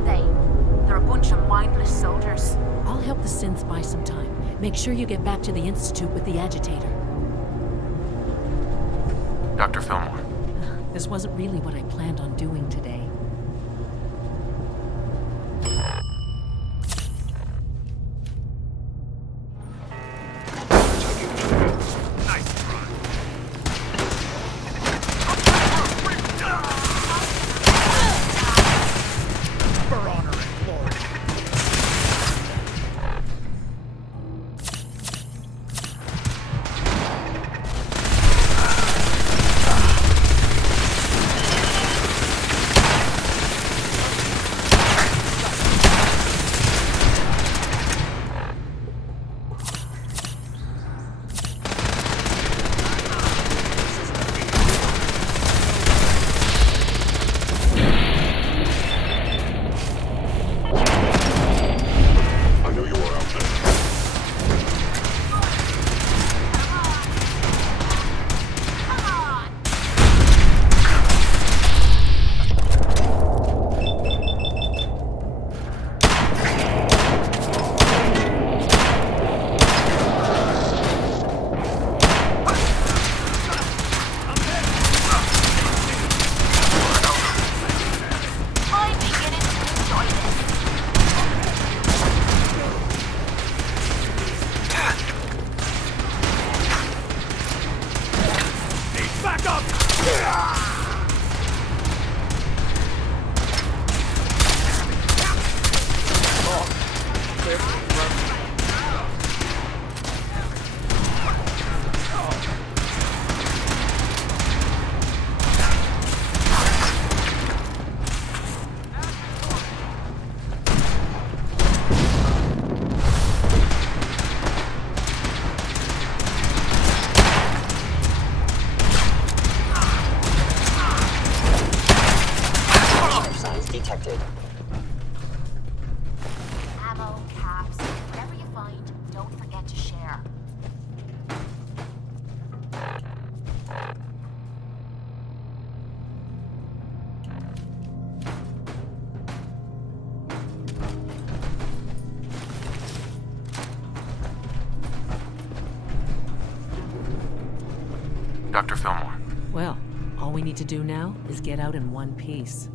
are they? They're a bunch of mindless soldiers. I'll help the synths buy some time. Make sure you get back to the Institute with the agitator. Dr. Fillmore. This wasn't really what I planned on doing today. Dr. Fillmore. Well, all we need to do now is get out in one piece.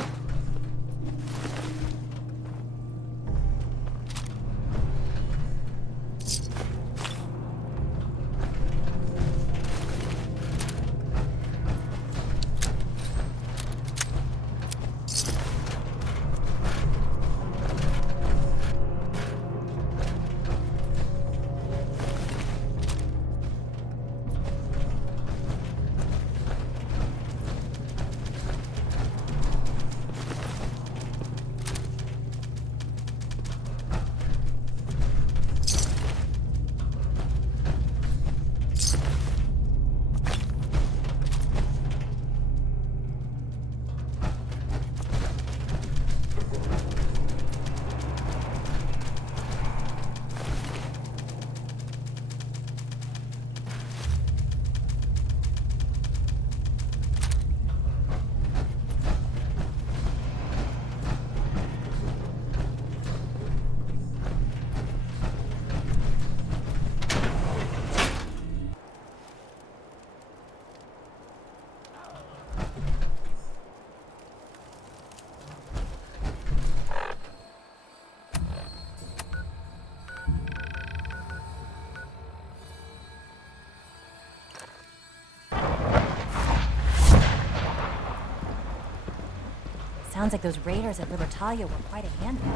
Sounds like those raiders at Libertalia were quite a handful.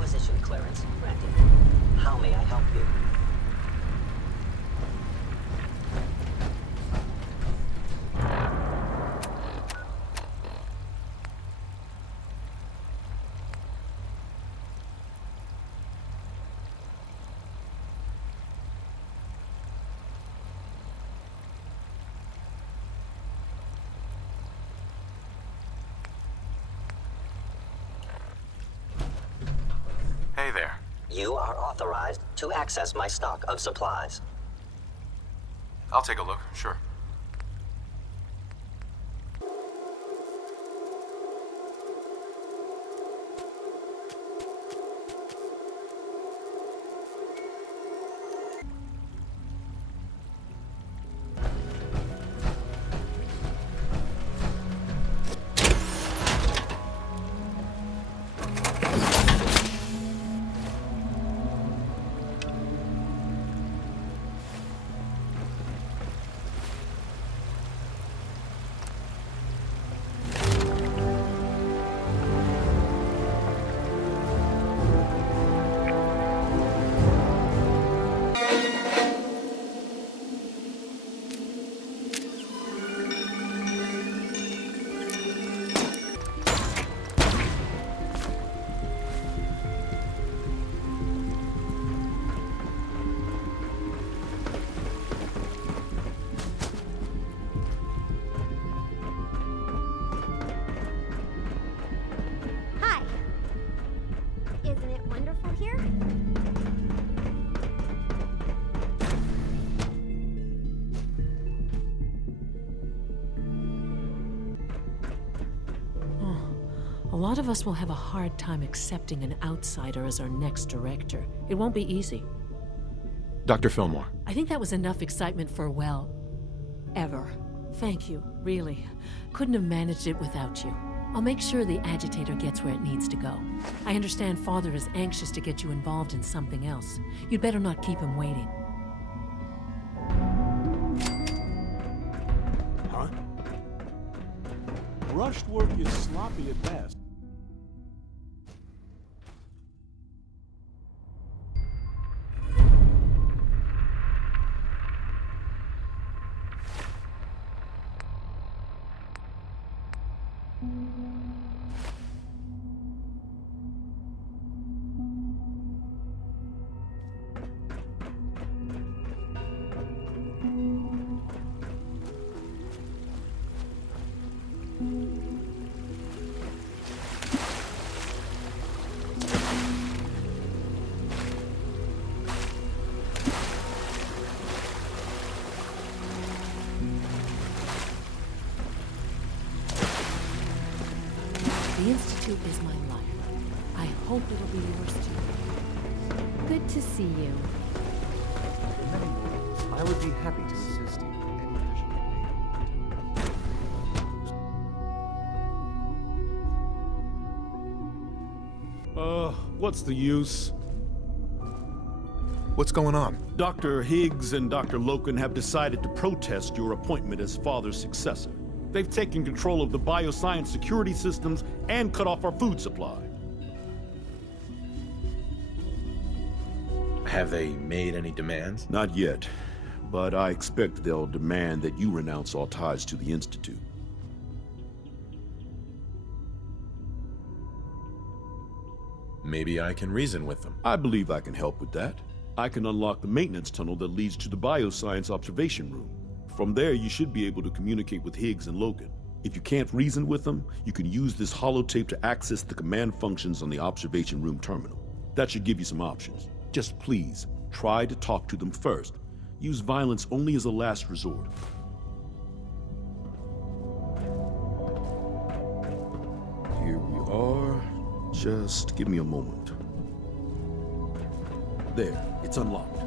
Position clearance granted. How may I help you? You are authorized to access my stock of supplies. I'll take a look, sure. Hi. Isn't it wonderful here? A lot of us will have a hard time accepting an outsider as our next director. It won't be easy. Dr. Fillmore. I think that was enough excitement for, well, ever. Thank you, really. Couldn't have managed it without you. I'll make sure the agitator gets where it needs to go. I understand Father is anxious to get you involved in something else. You'd better not keep him waiting. Huh? Rushed work is sloppy at best. The Institute is my life. I hope it'll be yours too. Good to see you. In many ways, I would be happy to assist you in any additional way. What's the use? What's going on? Dr. Higgs and Dr. Loken have decided to protest your appointment as Father's successor. They've taken control of the bioscience security systems and cut off our food supply. Have they made any demands? Not yet, but I expect they'll demand that you renounce all ties to the Institute. Maybe I can reason with them. I believe I can help with that. I can unlock the maintenance tunnel that leads to the bioscience observation room. From there, you should be able to communicate with Higgs and Logan. If you can't reason with them, you can use this holotape to access the command functions on the observation room terminal. That should give you some options. Just please, try to talk to them first. Use violence only as a last resort. Here we are. Just give me a moment. There, it's unlocked.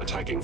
Attacking.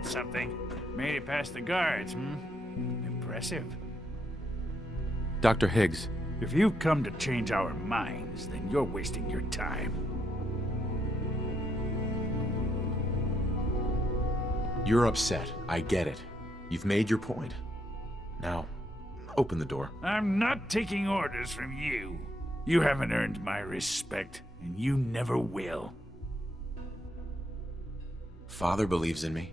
learned something. Made it past the guards, Impressive. Dr. Higgs, If you've come to change our minds, then you're wasting your time. You're upset. I get it. You've made your point. Now, open the door. I'm not taking orders from you. You haven't earned my respect, and you never will. Father believes in me.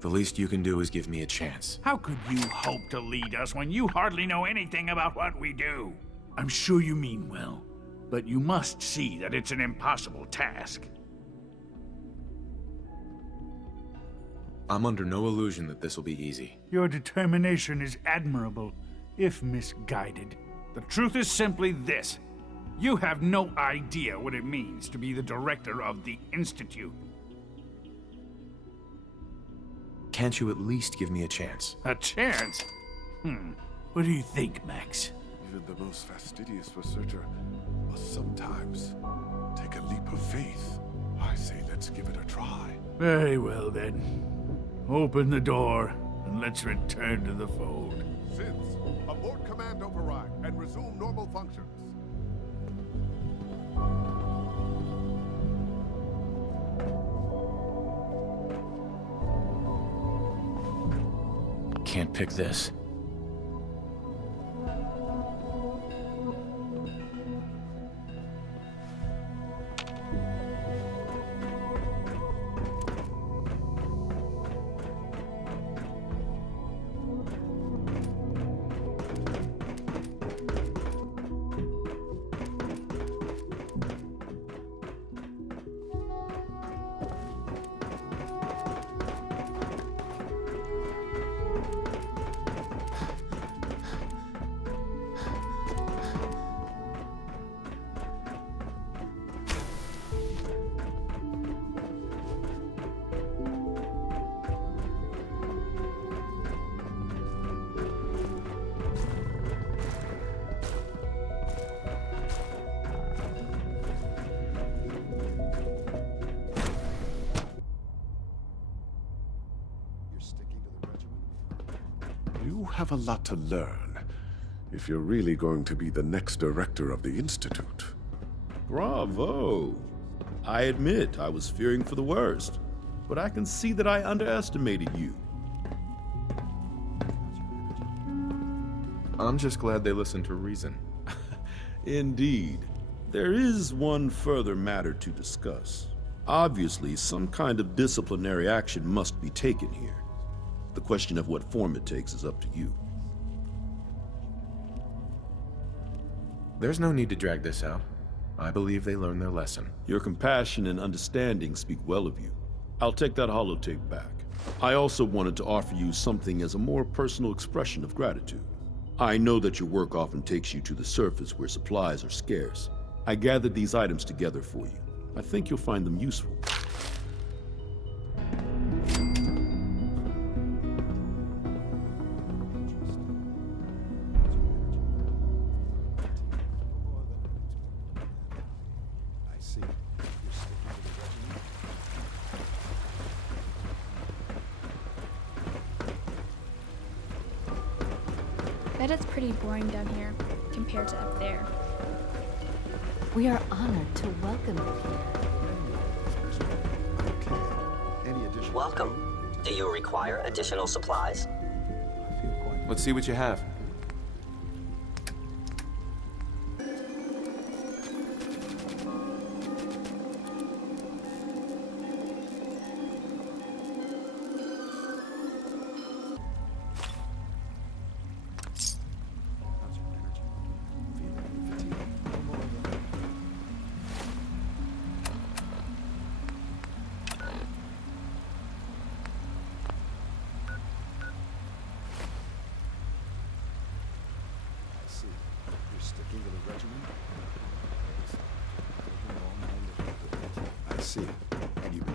The least you can do is give me a chance. How could you hope to lead us when you hardly know anything about what we do? I'm sure you mean well, but you must see that it's an impossible task. I'm under no illusion that this will be easy. Your determination is admirable, if misguided. The truth is simply this. You have no idea what it means to be the director of the Institute. Can't you at least give me a chance? A chance? What do you think, Max? Even the most fastidious researcher must sometimes take a leap of faith. I say let's give it a try. Very well, then. Open the door, and let's return to the fold. Since, abort command override and resume normal functions. Can't pick this. You have a lot to learn if you're really going to be the next director of the Institute. Bravo! I admit I was fearing for the worst, but I can see that I underestimated you. I'm just glad they listened to reason. Indeed. There is one further matter to discuss. Obviously, some kind of disciplinary action must be taken here. The question of what form it takes is up to you. There's no need to drag this out. I believe they learned their lesson. Your compassion and understanding speak well of you. I'll take that holotape back. I also wanted to offer you something as a more personal expression of gratitude. I know that your work often takes you to the surface where supplies are scarce. I gathered these items together for you. I think you'll find them useful. Bet it's pretty boring down here, compared to up there. We are honored to welcome you here. Welcome. Do you require additional supplies? Let's see what you have.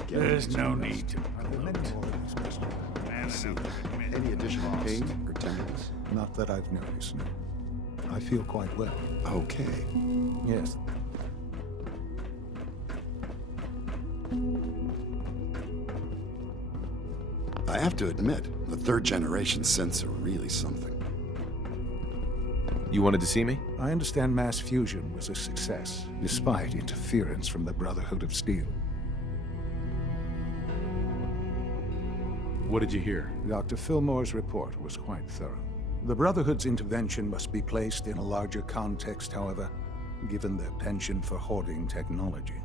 There's no need to gloat. Any additional pain or tenderness? Not that I've noticed, no. I feel quite well. Okay. Yes. I have to admit, the third-generation synths are really something. You wanted to see me? I understand mass fusion was a success, despite interference from the Brotherhood of Steel. What did you hear? Dr. Fillmore's report was quite thorough. The Brotherhood's intervention must be placed in a larger context, however, given their penchant for hoarding technology.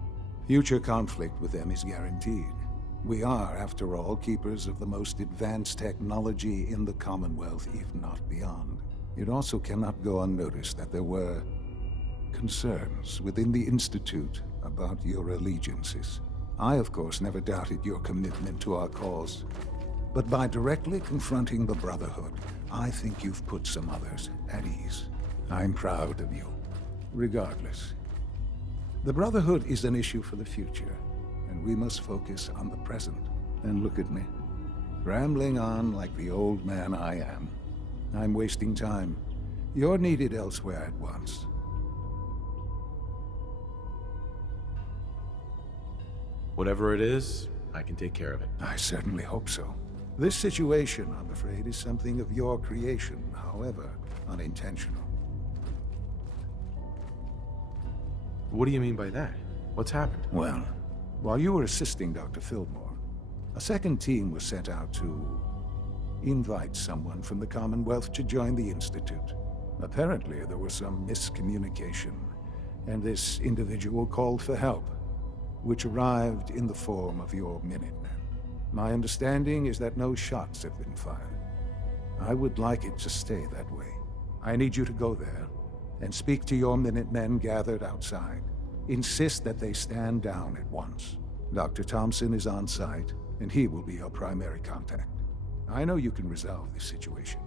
Future conflict with them is guaranteed. We are, after all, keepers of the most advanced technology in the Commonwealth, if not beyond. It also cannot go unnoticed that there were concerns within the Institute about your allegiances. I, of course, never doubted your commitment to our cause. But by directly confronting the Brotherhood, I think you've put some others at ease. I'm proud of you. Regardless, the Brotherhood is an issue for the future, and we must focus on the present. And look at me, rambling on like the old man I am. I'm wasting time. You're needed elsewhere at once. Whatever it is, I can take care of it. I certainly hope so. This situation, I'm afraid, is something of your creation, however unintentional. What do you mean by that? What's happened? Well, while you were assisting Dr. Fillmore, a second team was sent out to invite someone from the Commonwealth to join the Institute. Apparently, there was some miscommunication, and this individual called for help, which arrived in the form of your Minutemen. My understanding is that no shots have been fired. I would like it to stay that way. I need you to go there and speak to your Minutemen gathered outside. Insist that they stand down at once. Dr. Thompson is on site, and he will be your primary contact. I know you can resolve this situation,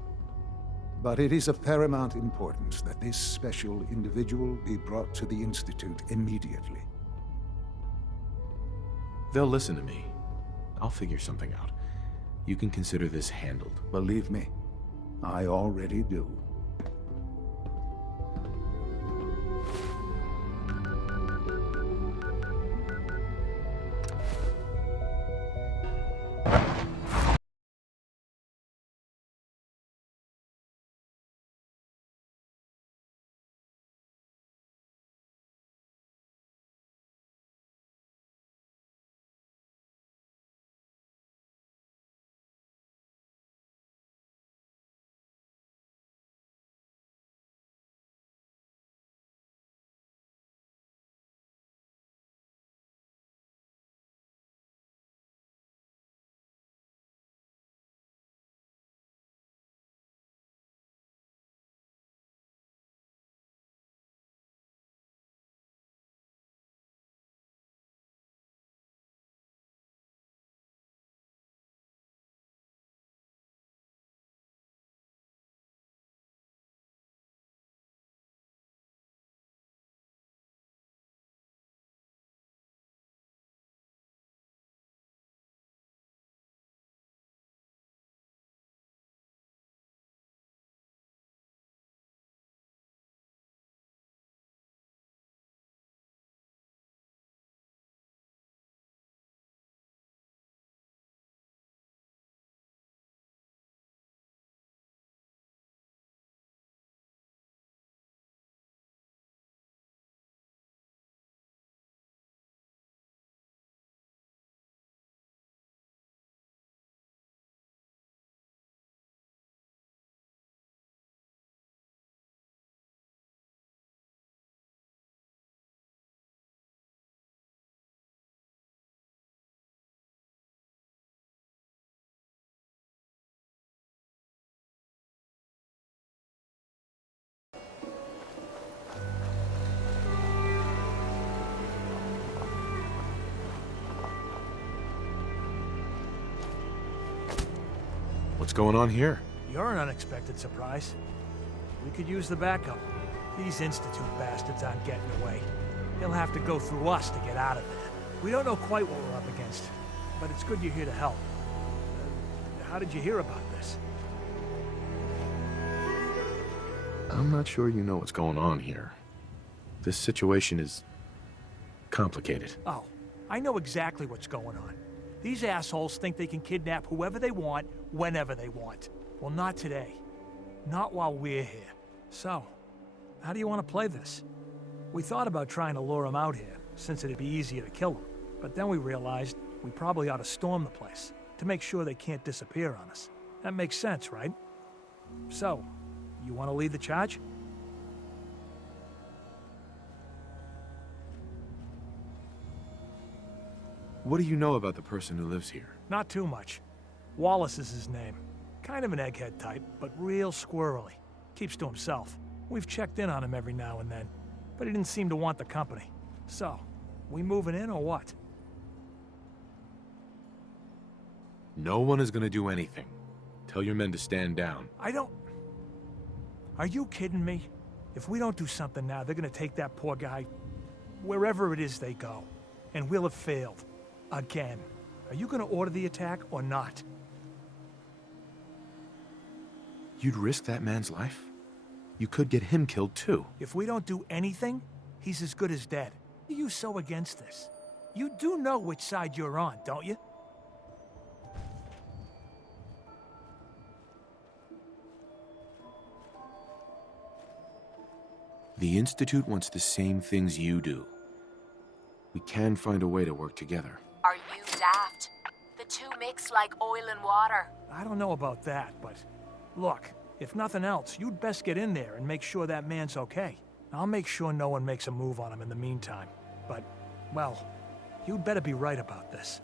but it is of paramount importance that this special individual be brought to the Institute immediately. They'll listen to me. I'll figure something out. You can consider this handled. Believe me, I already do. What's going on here? You're an unexpected surprise. We could use the backup. These Institute bastards aren't getting away. They'll have to go through us to get out of there. We don't know quite what we're up against, but it's good you're here to help. How did you hear about this? I'm not sure you know what's going on here. This situation is complicated. Oh, I know exactly what's going on. These assholes think they can kidnap whoever they want, whenever they want. Well, not today. Not while we're here. So, how do you want to play this? We thought about trying to lure them out here, since it'd be easier to kill them. But then we realized we probably ought to storm the place, to make sure they can't disappear on us. That makes sense, right? So, you want to lead the charge? What do you know about the person who lives here? Not too much. Wallace is his name. Kind of an egghead type, but real squirrely. Keeps to himself. We've checked in on him every now and then, but he didn't seem to want the company. So, we moving in or what? No one is gonna do anything. Tell your men to stand down. Are you kidding me? If we don't do something now, they're gonna take that poor guy wherever it is they go. And we'll have failed. Again. Are you gonna order the attack or not? You'd risk that man's life? You could get him killed too. If we don't do anything, he's as good as dead. Why are you so against this? You do know which side you're on, don't you? The Institute wants the same things you do. We can find a way to work together. Are you daft? The two mix like oil and water. I don't know about that, but look, if nothing else, you'd best get in there and make sure that man's okay. I'll make sure no one makes a move on him in the meantime. But, well, you'd better be right about this.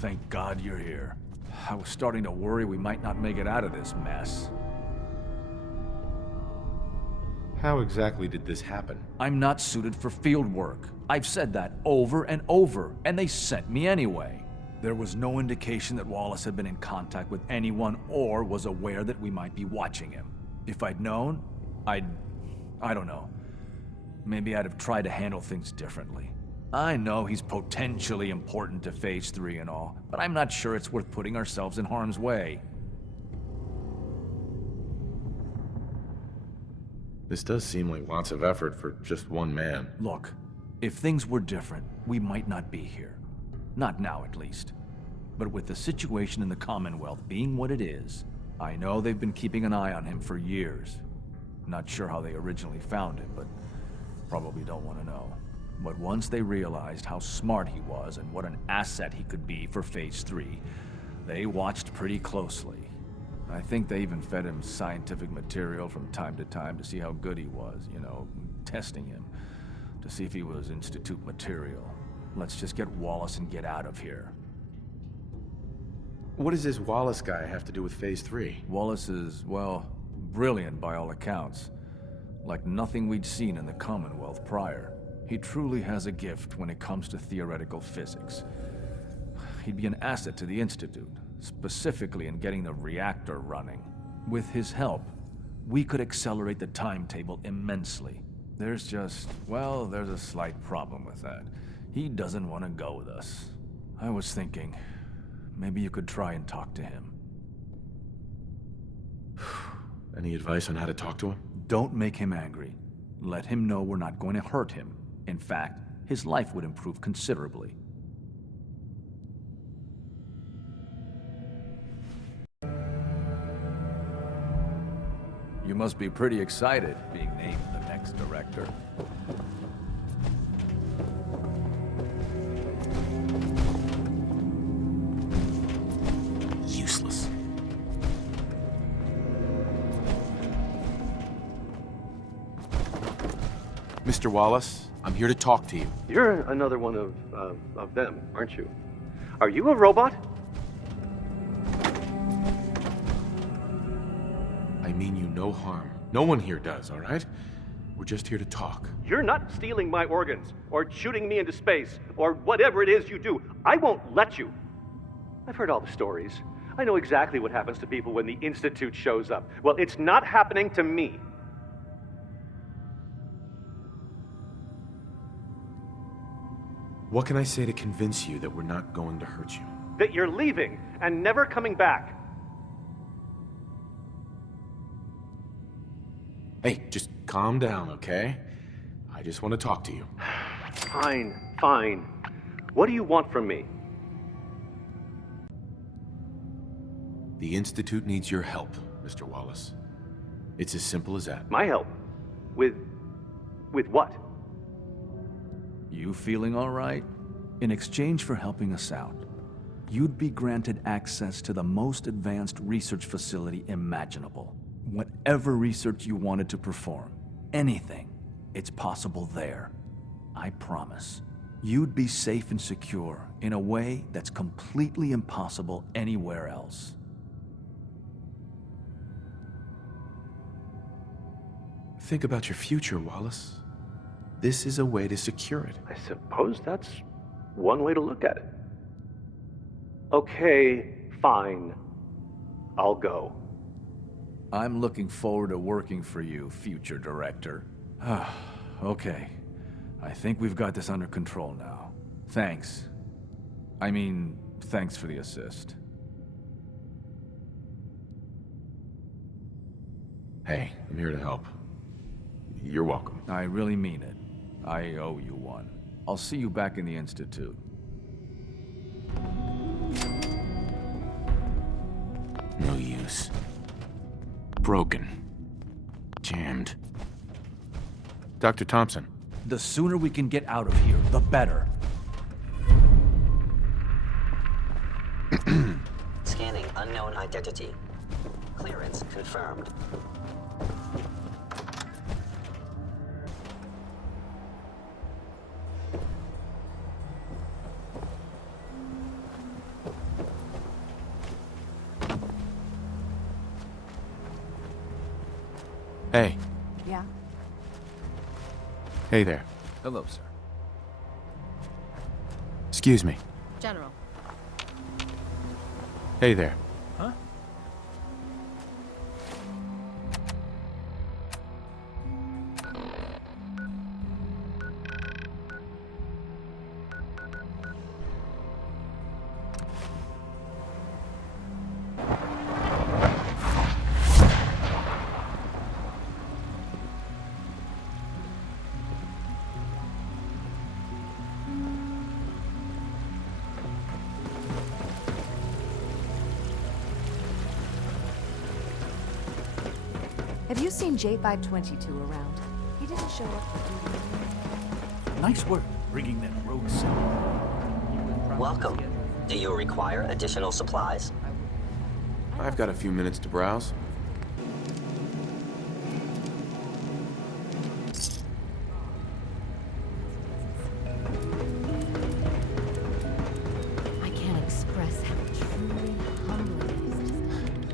Thank God you're here. I was starting to worry we might not make it out of this mess. How exactly did this happen? I'm not suited for field work. I've said that over and over, and they sent me anyway. There was no indication that Wallace had been in contact with anyone or was aware that we might be watching him. If I'd known, I don't know. Maybe I'd have tried to handle things differently. I know he's potentially important to Phase 3 and all, but I'm not sure it's worth putting ourselves in harm's way. This does seem like lots of effort for just one man. Look, if things were different, we might not be here. Not now, at least. But with the situation in the Commonwealth being what it is, I know they've been keeping an eye on him for years. Not sure how they originally found him, but probably don't want to know. But once they realized how smart he was and what an asset he could be for Phase 3, they watched pretty closely. I think they even fed him scientific material from time to time to see how good he was, you know, testing him, to see if he was Institute material. Let's just get Wallace and get out of here. What does this Wallace guy have to do with Phase 3? Wallace is, well, brilliant by all accounts. Like nothing we'd seen in the Commonwealth prior. He truly has a gift when it comes to theoretical physics. He'd be an asset to the Institute, specifically in getting the reactor running. With his help, we could accelerate the timetable immensely. There's just, well, there's a slight problem with that. He doesn't want to go with us. I was thinking, maybe you could try and talk to him. Any advice on how to talk to him? Don't make him angry. Let him know we're not going to hurt him. In fact, his life would improve considerably. You must be pretty excited being named the next director. Useless. Mr. Wallace, I'm here to talk to you. You're another one of them, aren't you? Are you a robot? I mean you no harm. No one here does, all right? We're just here to talk. You're not stealing my organs, or shooting me into space, or whatever it is you do. I won't let you. I've heard all the stories. I know exactly what happens to people when the Institute shows up. Well, it's not happening to me. What can I say to convince you that we're not going to hurt you? That you're leaving and never coming back. Hey, just calm down, okay? I just want to talk to you. Fine, fine. What do you want from me? The Institute needs your help, Mr. Wallace. It's as simple as that. My help? With what? You feeling all right? In exchange for helping us out, you'd be granted access to the most advanced research facility imaginable. Whatever research you wanted to perform, anything, it's possible there. I promise. You'd be safe and secure in a way that's completely impossible anywhere else. Think about your future, Wallace. This is a way to secure it. I suppose that's one way to look at it. Okay, fine. I'll go. I'm looking forward to working for you, future director. Okay. I think we've got this under control now. Thanks. I mean, thanks for the assist. Hey, I'm here to help. You're welcome. I really mean it. I owe you one. I'll see you back in the Institute. No use. Broken. Jammed. Dr. Thompson. The sooner we can get out of here, the better. Scanning unknown identity. Clearance confirmed. Hey. Yeah? Hey there. Hello, sir. Excuse me. General. Hey there. Huh? Have you seen J522 around? He didn't show up for duty. Nice work bringing that road sign. Welcome. Do you require additional supplies? I've got a few minutes to browse. I can't express how truly humbling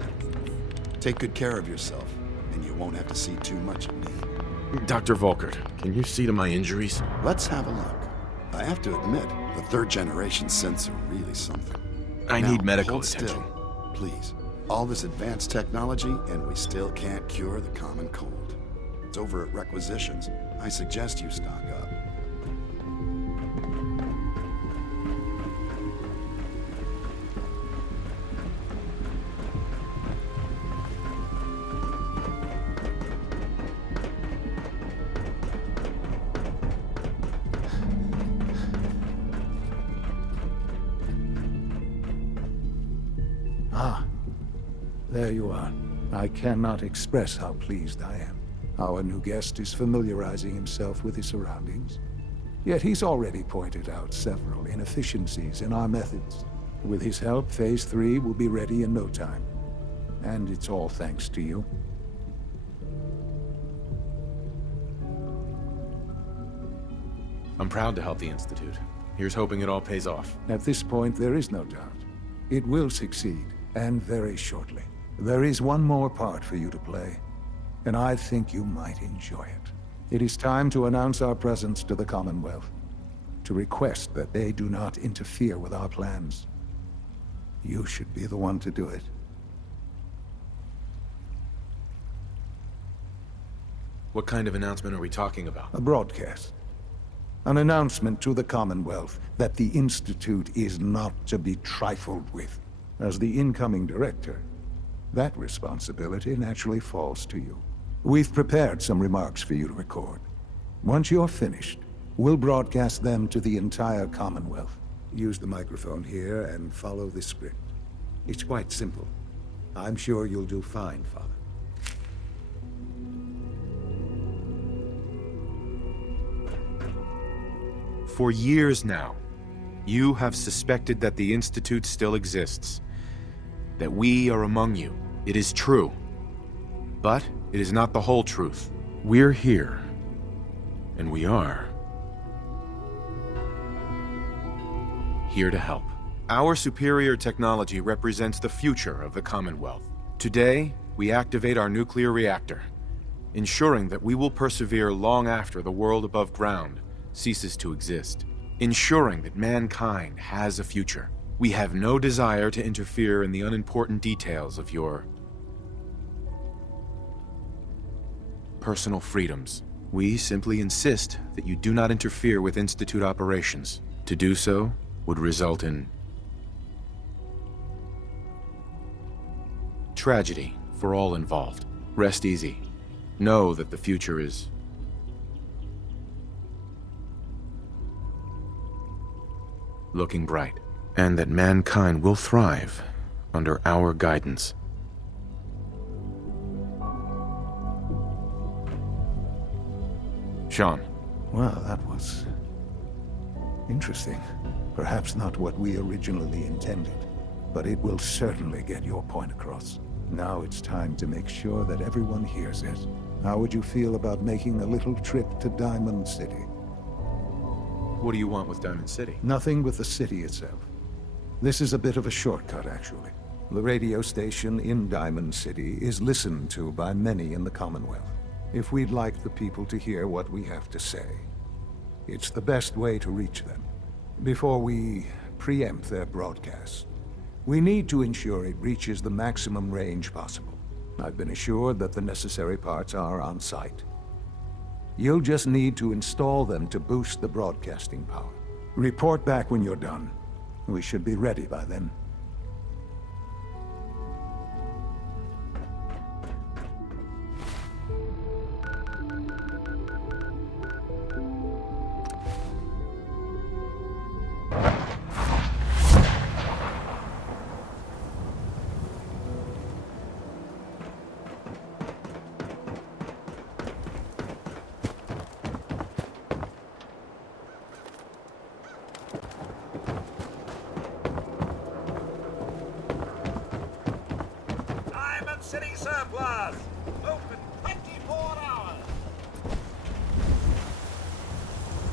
it is. Take good care of yourself, and you won't have to see too much of me. Dr. Volkert, can you see to my injuries? Let's have a look. I have to admit, the third-generation synths are really something. I need medical hold attention. Still, please. All this advanced technology, and we still can't cure the common cold. It's over at Requisitions. I suggest you stock up. There you are. I cannot express how pleased I am. Our new guest is familiarizing himself with his surroundings. Yet he's already pointed out several inefficiencies in our methods. With his help, Phase 3 will be ready in no time. And it's all thanks to you. I'm proud to help the Institute. Here's hoping it all pays off. At this point, there is no doubt. It will succeed, and very shortly. There is one more part for you to play, and I think you might enjoy it. It is time to announce our presence to the Commonwealth, to request that they do not interfere with our plans. You should be the one to do it. What kind of announcement are we talking about? A broadcast. An announcement to the Commonwealth that the Institute is not to be trifled with. As the incoming director, that responsibility naturally falls to you. We've prepared some remarks for you to record. Once you're finished, we'll broadcast them to the entire Commonwealth. Use the microphone here and follow the script. It's quite simple. I'm sure you'll do fine, Father. For years now, you have suspected that the Institute still exists. That we are among you. It is true. But it is not the whole truth. We're here. And we are here to help. Our superior technology represents the future of the Commonwealth. Today, we activate our nuclear reactor, ensuring that we will persevere long after the world above ground ceases to exist, ensuring that mankind has a future. We have no desire to interfere in the unimportant details of your personal freedoms. We simply insist that you do not interfere with Institute operations. To do so would result in tragedy for all involved. Rest easy. Know that the future is looking bright, and that mankind will thrive under our guidance. Sean. Well, that was interesting. Perhaps not what we originally intended, but it will certainly get your point across. Now it's time to make sure that everyone hears it. How would you feel about making a little trip to Diamond City? What do you want with Diamond City? Nothing with the city itself. This is a bit of a shortcut, actually. The radio station in Diamond City is listened to by many in the Commonwealth. If we'd like the people to hear what we have to say, it's the best way to reach them. Before we preempt their broadcast, we need to ensure it reaches the maximum range possible. I've been assured that the necessary parts are on site. You'll just need to install them to boost the broadcasting power. Report back when you're done. We should be ready by then. City surplus! Open 24 hours!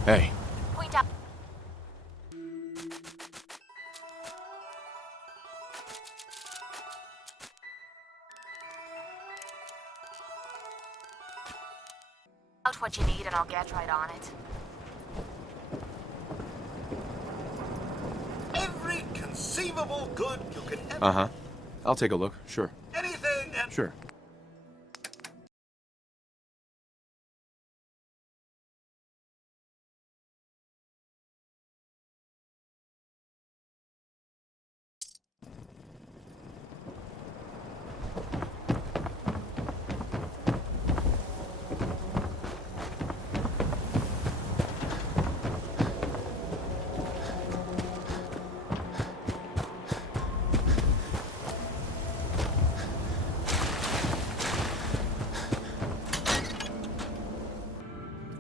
Hey. Point up. Out what you need and I'll get right on it. Every conceivable good you can ever... Uh-huh. I'll take a look, sure. Anything and... Sure.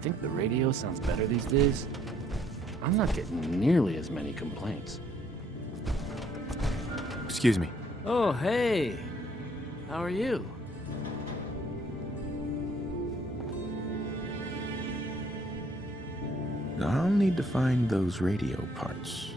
Think the radio sounds better these days? I'm not getting nearly as many complaints. Excuse me. Oh, hey. How are you? I'll need to find those radio parts.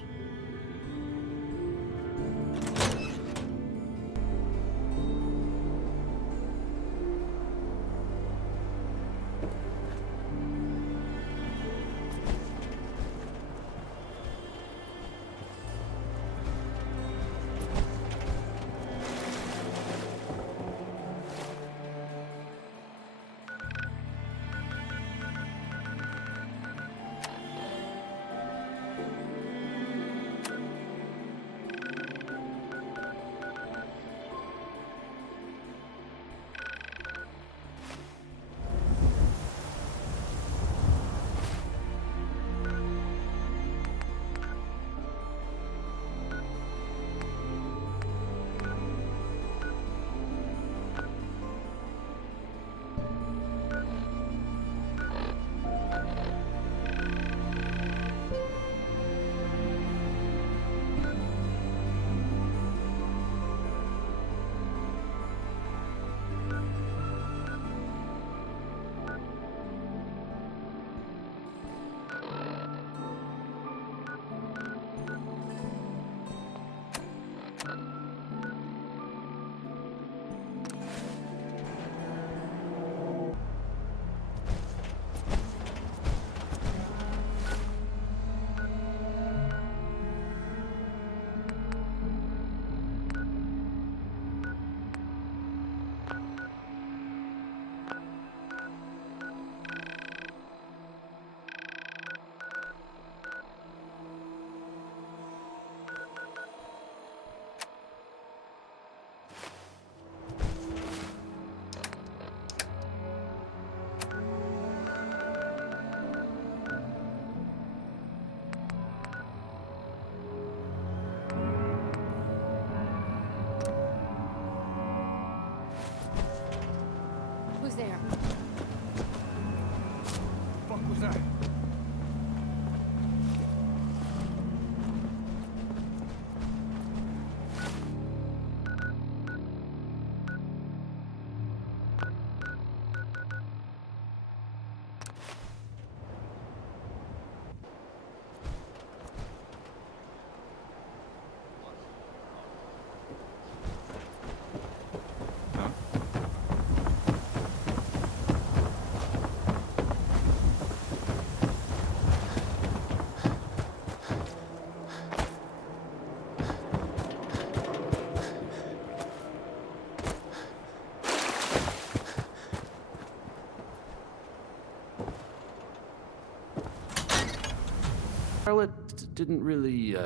didn't really,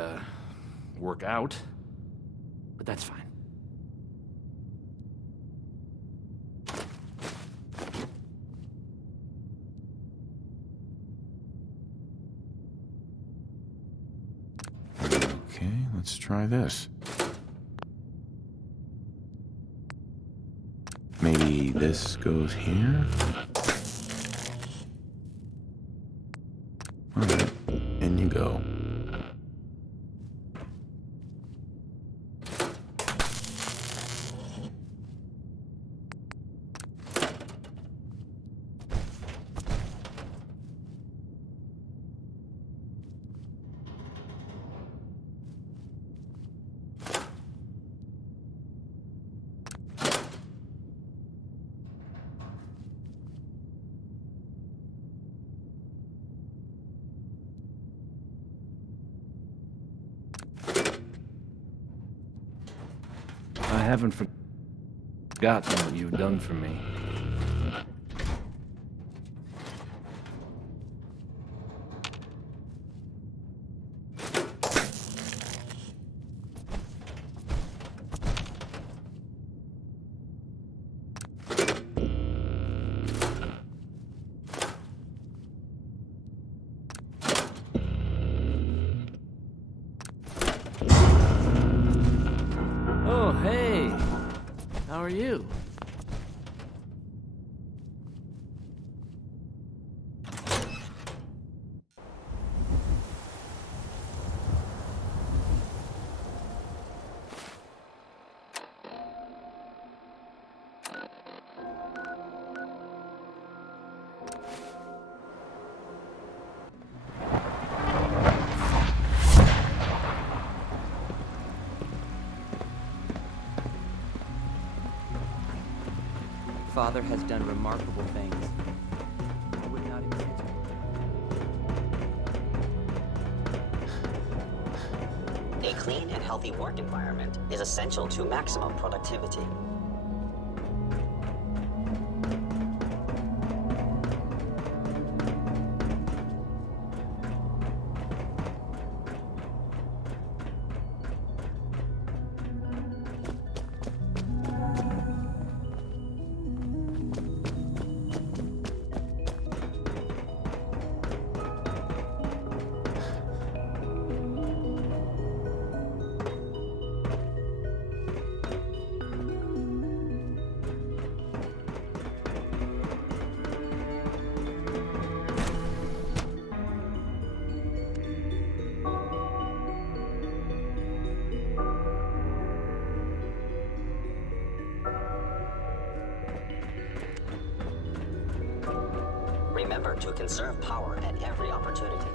work out. But that's fine. Okay, let's try this. Maybe this goes here? Alright, in you go. I haven't forgotten what you've done for me. Oh, hey! How are you? Father has done remarkable things. I would not expect A clean and healthy work environment is essential to maximum productivity. Remember to conserve power at every opportunity.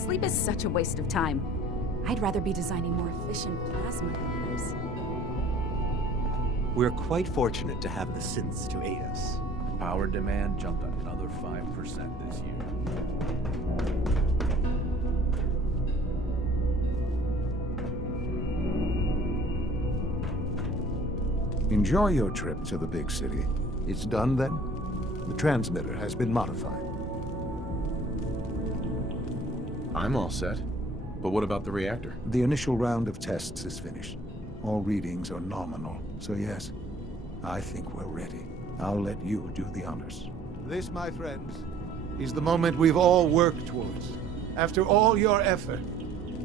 Sleep is such a waste of time. I'd rather be designing more efficient plasma emitters. We're quite fortunate to have the synths to aid us. Power demand jumped another 5% this year. Enjoy your trip to the big city. It's done then? The transmitter has been modified. I'm all set. But what about the reactor? The initial round of tests is finished. All readings are nominal, so yes, I think we're ready. I'll let you do the honors. This, my friends, is the moment we've all worked towards. After all your effort,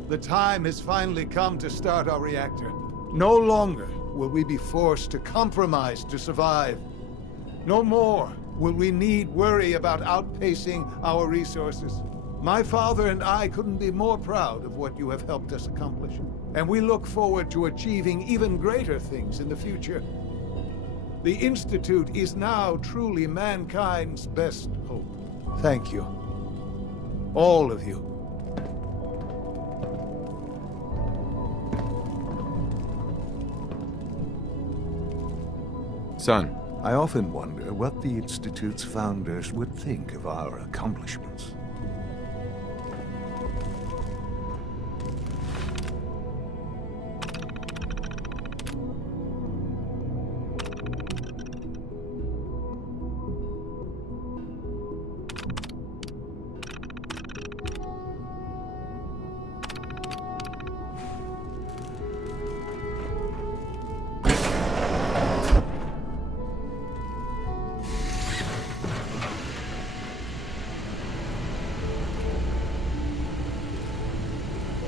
the time has finally come to start our reactor. No longer will we be forced to compromise to survive. No more will we need worry about outpacing our resources. My father and I couldn't be more proud of what you have helped us accomplish, and we look forward to achieving even greater things in the future. The Institute is now truly mankind's best hope. Thank you. All of you. Son. I often wonder what the Institute's founders would think of our accomplishments.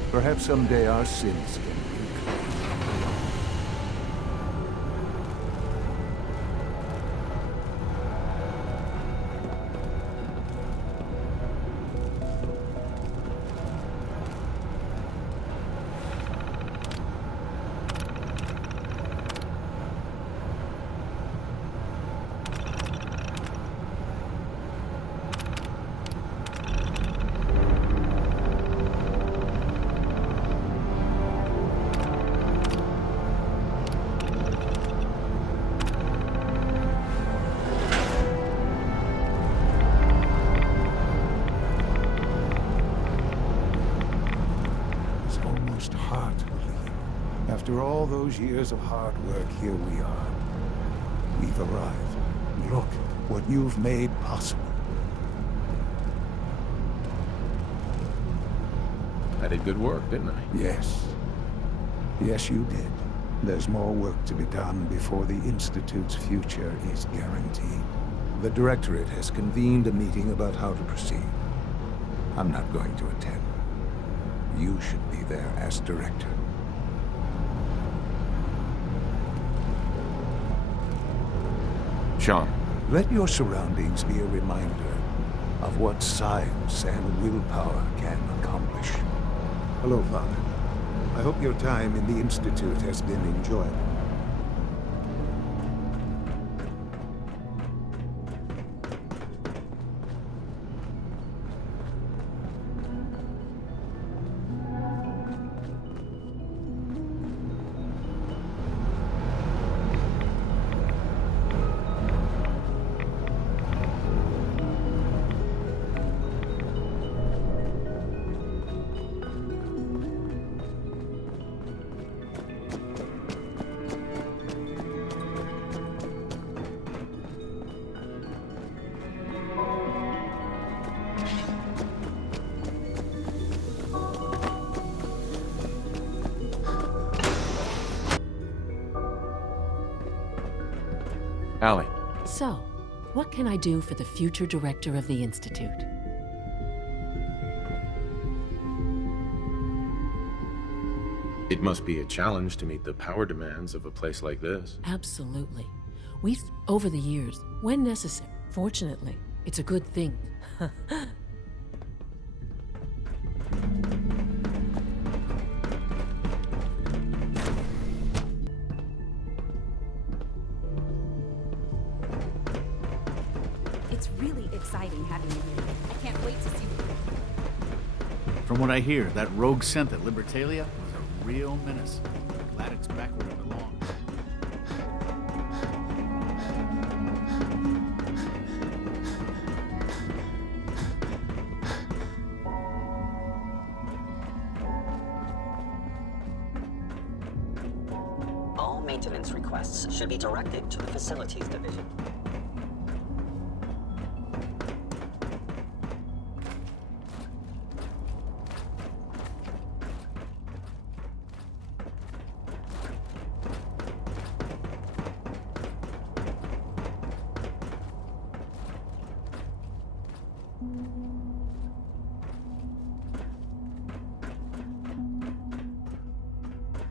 Perhaps someday our sins can be cleansed. After all those years of hard work, here we are. We've arrived. Look what you've made possible. I did good work, didn't I? Yes. Yes, you did. There's more work to be done before the Institute's future is guaranteed. The Directorate has convened a meeting about how to proceed. I'm not going to attend. You should be there as Director. Sean. Let your surroundings be a reminder of what science and willpower can accomplish. Hello, Father. I hope your time in the Institute has been enjoyable. Allie. So, what can I do for the future director of the Institute? It must be a challenge to meet the power demands of a place like this. Absolutely. We've, over the years, when necessary, fortunately, it's a good thing. It's really exciting having you here. I can't wait to see what From what I hear, that rogue synth at Libertalia was a real menace. Glad it's back where it belongs. All maintenance requests should be directed to the Facilities Division.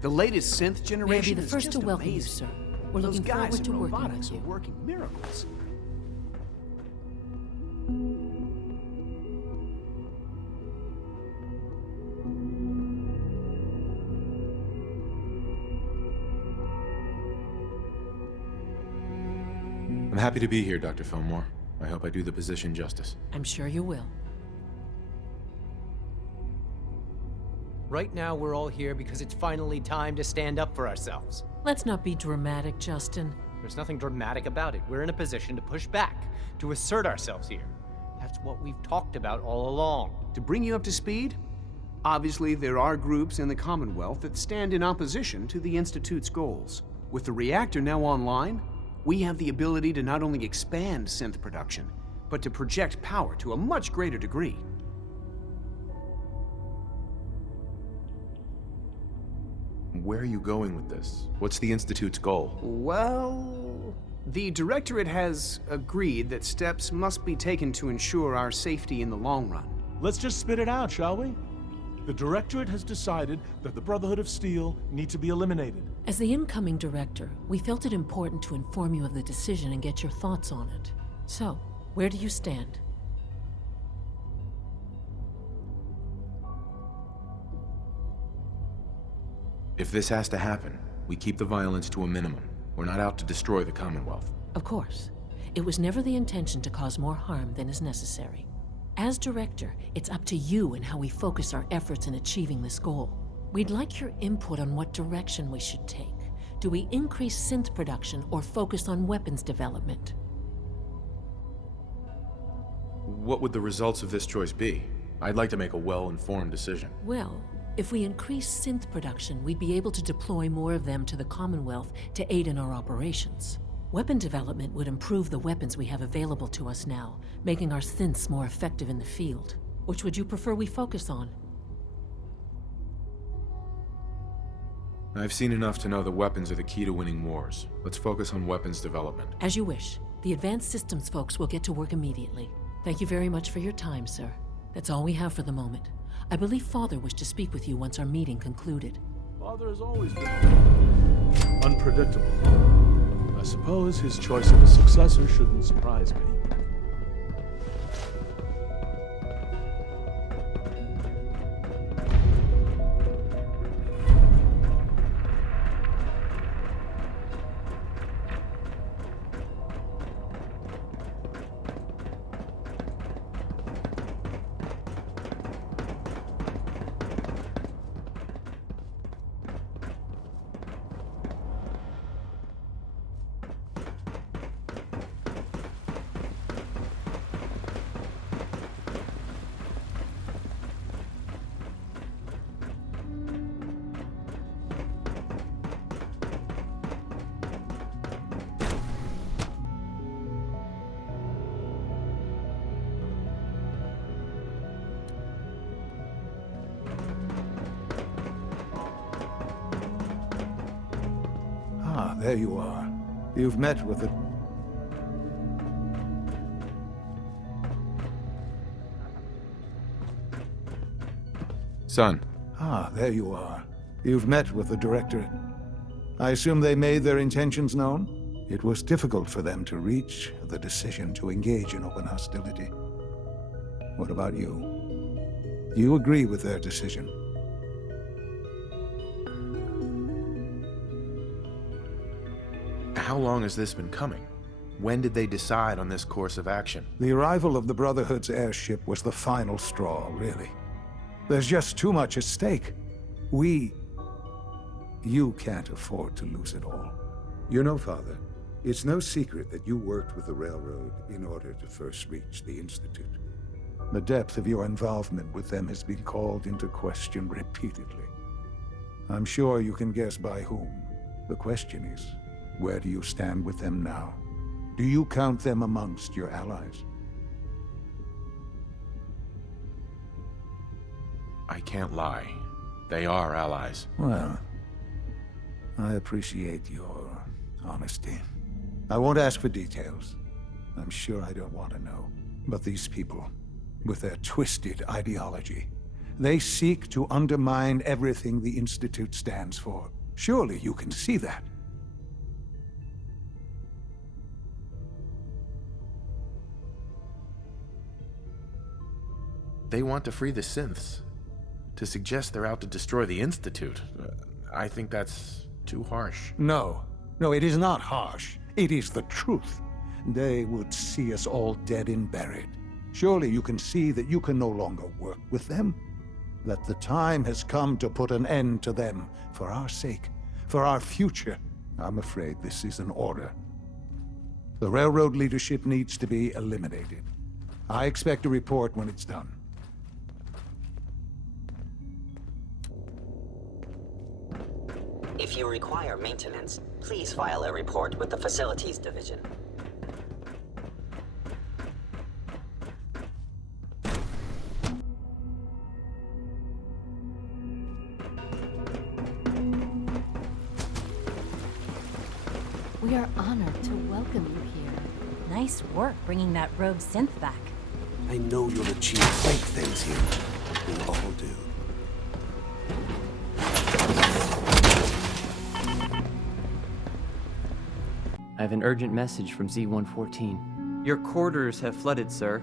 The latest synth generation May I be the is first just to welcome you, amazing. sir. We're Those looking guys forward in to working robotics with are you. working miracles. I'm happy to be here, Dr. Fillmore. I hope I do the position justice. I'm sure you will. Right now, we're all here because it's finally time to stand up for ourselves. Let's not be dramatic, Justin. There's nothing dramatic about it. We're in a position to push back, to assert ourselves here. That's what we've talked about all along. To bring you up to speed, obviously there are groups in the Commonwealth that stand in opposition to the Institute's goals. With the reactor now online, we have the ability to not only expand synth production, but to project power to a much greater degree. Where are you going with this? What's the Institute's goal? Well, the Directorate has agreed that steps must be taken to ensure our safety in the long run. Let's just spit it out, shall we? The Directorate has decided that the Brotherhood of Steel need to be eliminated. As the incoming director, we felt it important to inform you of the decision and get your thoughts on it. So, where do you stand? If this has to happen, we keep the violence to a minimum. We're not out to destroy the Commonwealth. Of course. It was never the intention to cause more harm than is necessary. As director, it's up to you and how we focus our efforts in achieving this goal. We'd like your input on what direction we should take. Do we increase synth production or focus on weapons development? What would the results of this choice be? I'd like to make a well-informed decision. Well, if we increase synth production, we'd be able to deploy more of them to the Commonwealth to aid in our operations. Weapon development would improve the weapons we have available to us now, making our synths more effective in the field. Which would you prefer we focus on? I've seen enough to know that weapons are the key to winning wars. Let's focus on weapons development. As you wish. The advanced systems folks will get to work immediately. Thank you very much for your time, sir. That's all we have for the moment. I believe Father wished to speak with you once our meeting concluded. Father has always been unpredictable. I suppose his choice of a successor shouldn't surprise me. There you are. You've met with the... Son. There you are. You've met with the Directorate. I assume they made their intentions known? It was difficult for them to reach the decision to engage in open hostility. What about you? Do you agree with their decision? How long has this been coming? When did they decide on this course of action? The arrival of the Brotherhood's airship was the final straw, really. There's just too much at stake. You can't afford to lose it all. You know, Father, it's no secret that you worked with the railroad in order to first reach the Institute. The depth of your involvement with them has been called into question repeatedly. I'm sure you can guess by whom. The question is, where do you stand with them now? Do you count them amongst your allies? I can't lie. They are allies. Well, I appreciate your honesty. I won't ask for details. I'm sure I don't want to know. But these people, with their twisted ideology, they seek to undermine everything the Institute stands for. Surely you can see that. They want to free the synths. To suggest they're out to destroy the Institute, I think that's too harsh. No, it is not harsh. It is the truth. They would see us all dead and buried. Surely you can see that you can no longer work with them. That the time has come to put an end to them, for our sake, for our future. I'm afraid this is an order. The railroad leadership needs to be eliminated. I expect a report when it's done. If you require maintenance, please file a report with the Facilities Division. We are honored to welcome you here. Nice work bringing that rogue synth back. I know you'll achieve great things here. You all do. I have an urgent message from Z-114. Your quarters have flooded, sir.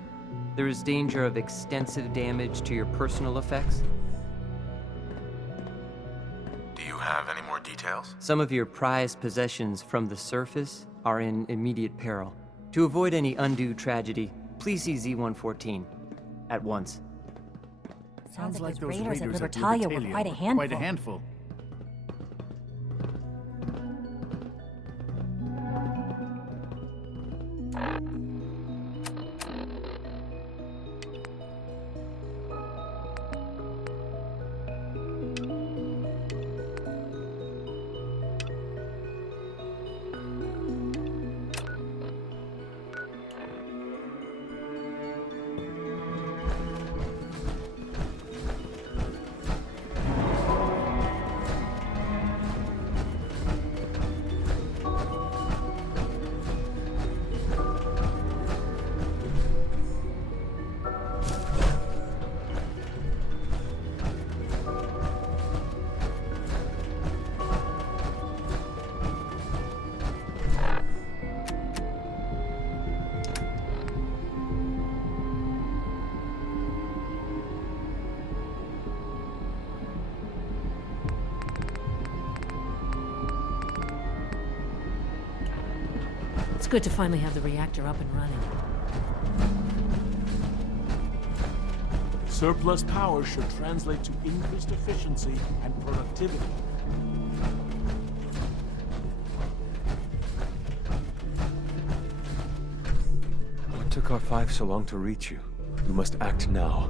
There is danger of extensive damage to your personal effects. Do you have any more details? Some of your prized possessions from the surface are in immediate peril. To avoid any undue tragedy, please see Z-114 at once. Sounds like those those raiders at raiders Libertalia were quite a handful. Quite a handful. It's good to finally have the reactor up and running. Surplus power should translate to increased efficiency and productivity. What took R5 so long to reach you? You must act now.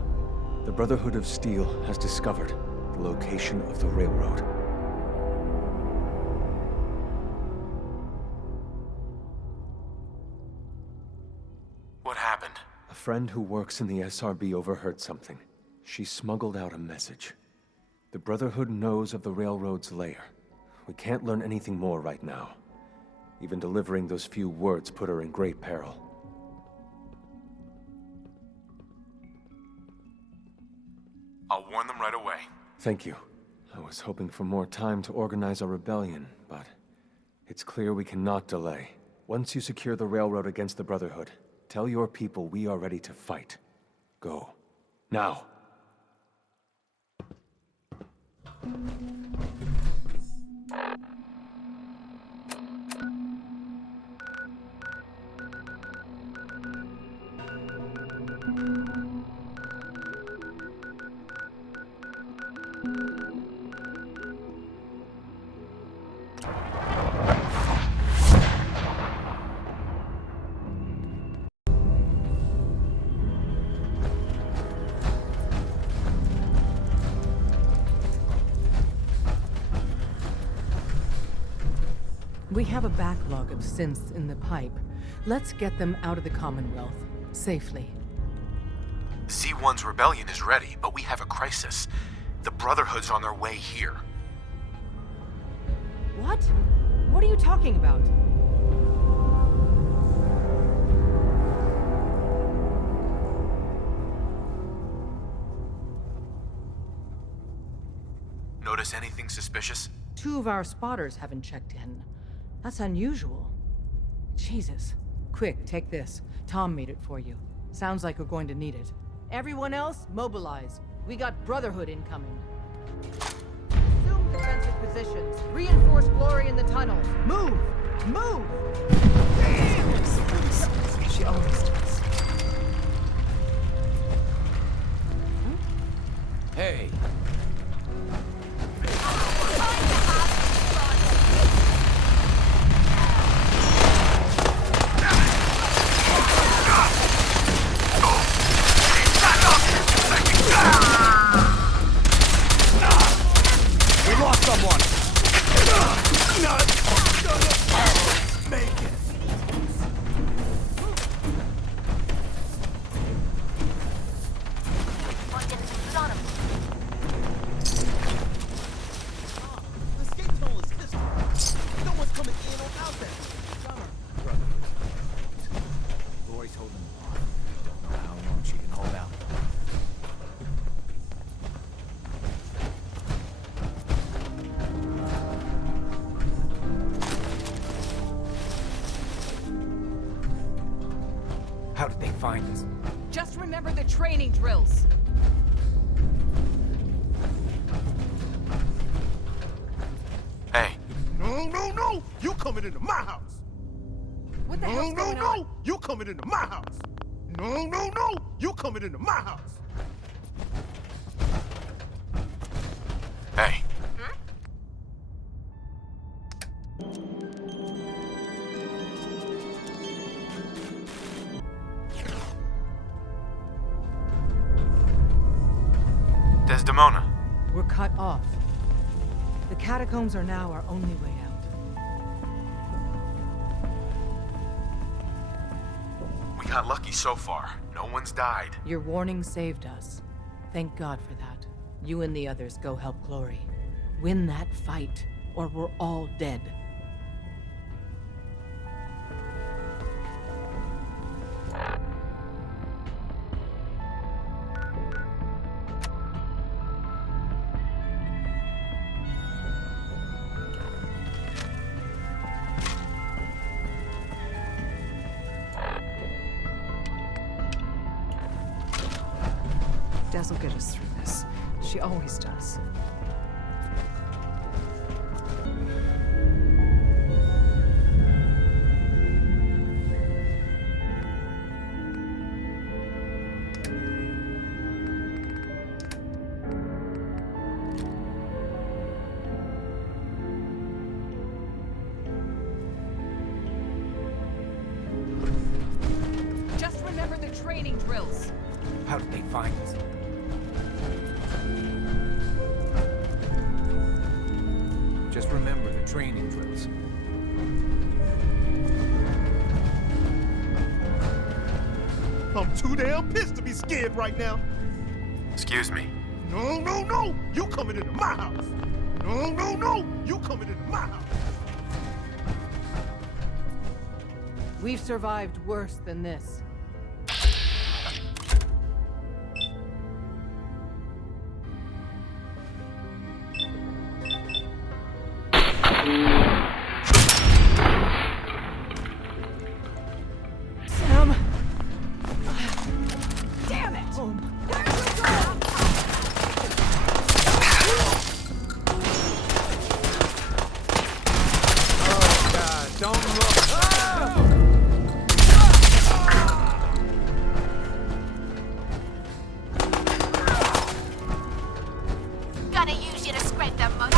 The Brotherhood of Steel has discovered the location of the railroad. What happened? A friend who works in the SRB overheard something. She smuggled out a message. The Brotherhood knows of the railroad's lair. We can't learn anything more right now. Even delivering those few words put her in great peril. I'll warn them right away. Thank you. I was hoping for more time to organize a rebellion, but it's clear we cannot delay. Once you secure the railroad against the Brotherhood, tell your people we are ready to fight. Go. Now. We have a backlog of synths in the pipe. Let's get them out of the Commonwealth, safely. C1's rebellion is ready, but we have a crisis. The Brotherhood's on their way here. What? What are you talking about? Notice anything suspicious? 2 of our spotters haven't checked in. That's unusual. Jesus. Quick, take this. Tom made it for you. Sounds like we're going to need it. Everyone else, mobilize. We got Brotherhood incoming. Assume defensive positions. Reinforce Glory in the tunnels. Move! Move! Damn! She always does. Hey. We lost someone! Make it! The skate tunnel is history. No one's coming in or out there. Glory's holding on. Don't know how long she can hold out. How did they find us? Just remember the training drills. Hey. No! You coming into my house! What the hell's going on? No! You coming into my house! No! You coming into my house! Hey. Desdemona. We're cut off. The catacombs are now our only way out. We got lucky so far. No one's died. Your warning saved us. Thank God for that. You and the others go help Glory. Win that fight, or we're all dead. Des will get us through this. She always does. Just remember the training drills. How did they find us? Just remember the training drills. I'm too damn pissed to be scared right now. Excuse me. No! You coming into my house! No! You coming into my house! We've survived worse than this. Sam! Damn it! Oh, God, don't look! Gonna use you to spread the money.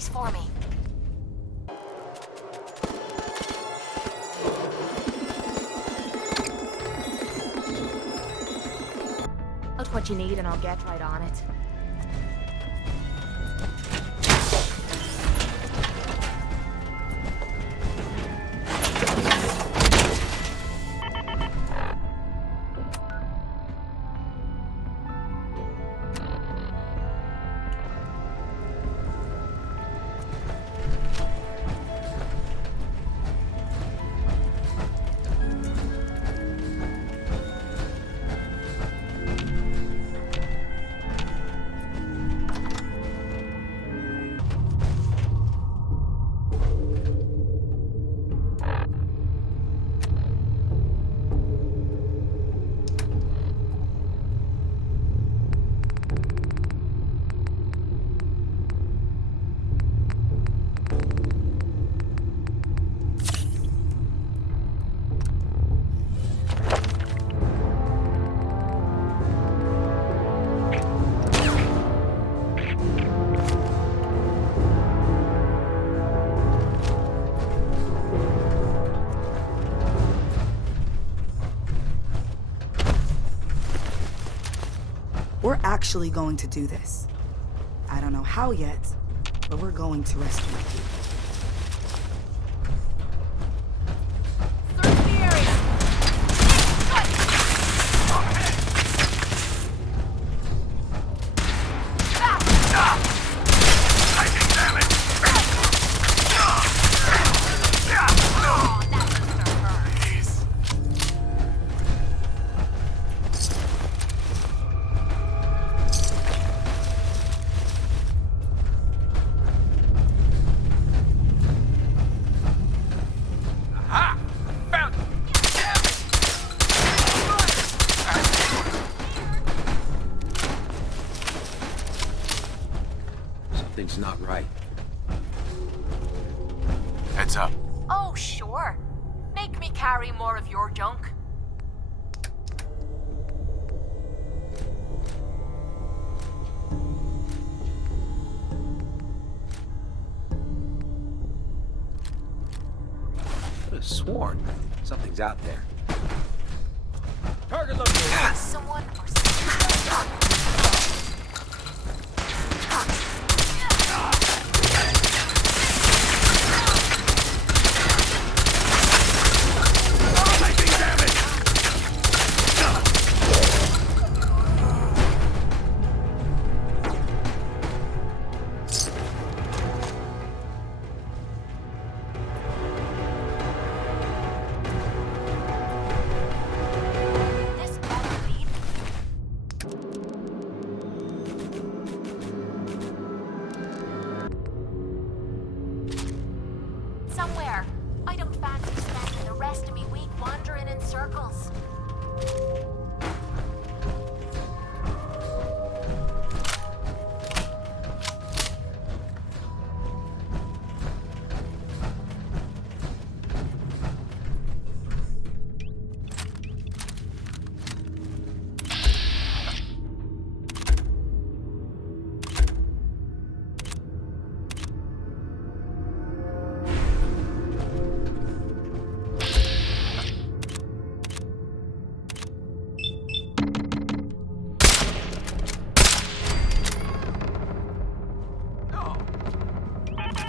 these for me. Out what you need and I'll get right on it. We're actually going to do this. I don't know how yet, but we're going to rescue you. Search the area! Taking damage! Something's not right. Heads up. Oh, sure. Make me carry more of your junk. Could have sworn something's out there. Target located. Someone or somewhere. I don't fancy spending the rest of me week wandering in circles.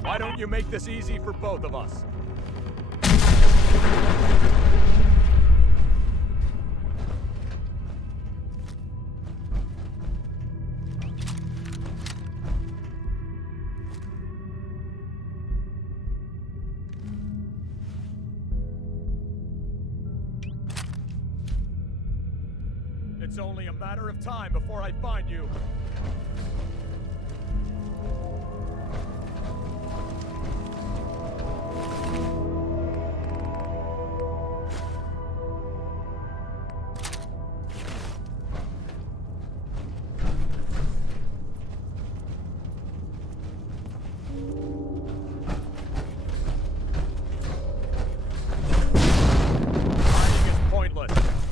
Why don't you make this easy for both of us? It's only a matter of time before I find you.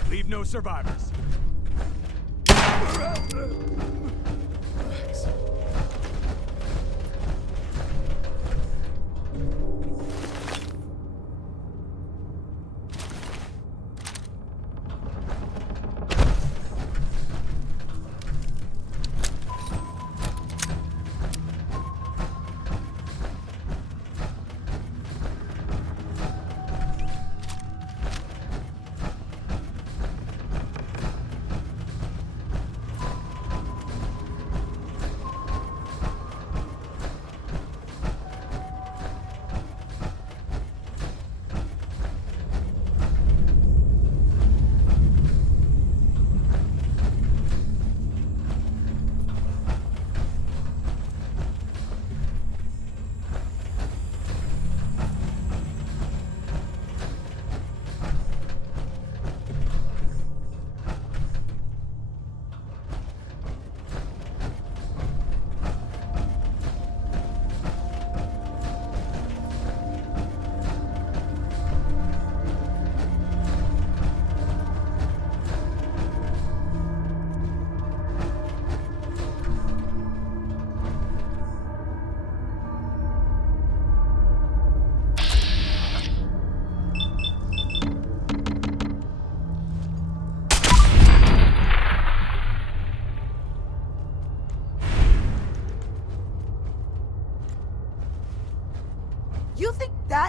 Leave no survivors.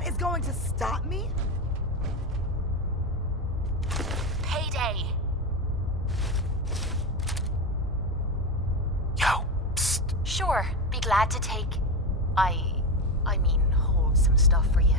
that is going to stop me? Payday. Yo, psst. Sure, be glad to take... I mean, hold some stuff for you.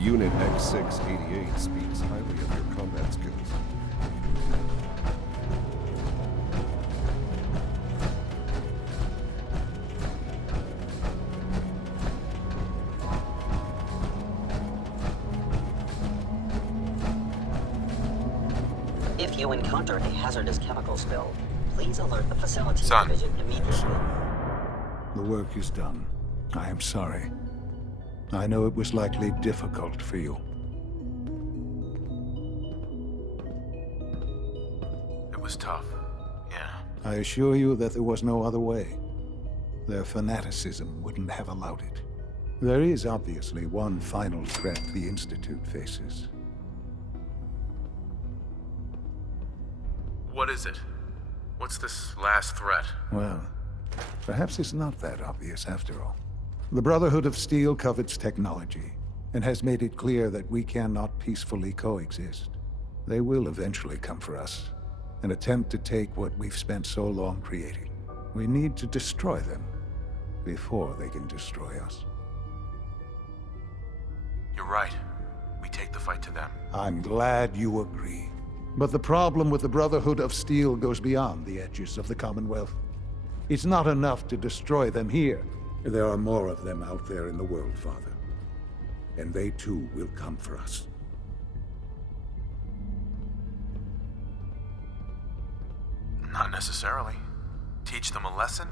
Unit X688 speaks highly of your combat skills. If you encounter a hazardous chemical spill, please alert the facility Son. division immediately. The work is done. I am sorry. I know it was likely difficult for you. It was tough, yeah. I assure you that there was no other way. Their fanaticism wouldn't have allowed it. There is obviously one final threat the Institute faces. What is it? What's this last threat? Well, perhaps it's not that obvious after all. The Brotherhood of Steel covets technology, and has made it clear that we cannot peacefully coexist. They will eventually come for us, and attempt to take what we've spent so long creating. We need to destroy them, before they can destroy us. You're right. We take the fight to them. I'm glad you agree. But the problem with the Brotherhood of Steel goes beyond the edges of the Commonwealth. It's not enough to destroy them here. There are more of them out there in the world, Father. and they too will come for us. Not necessarily. Teach them a lesson,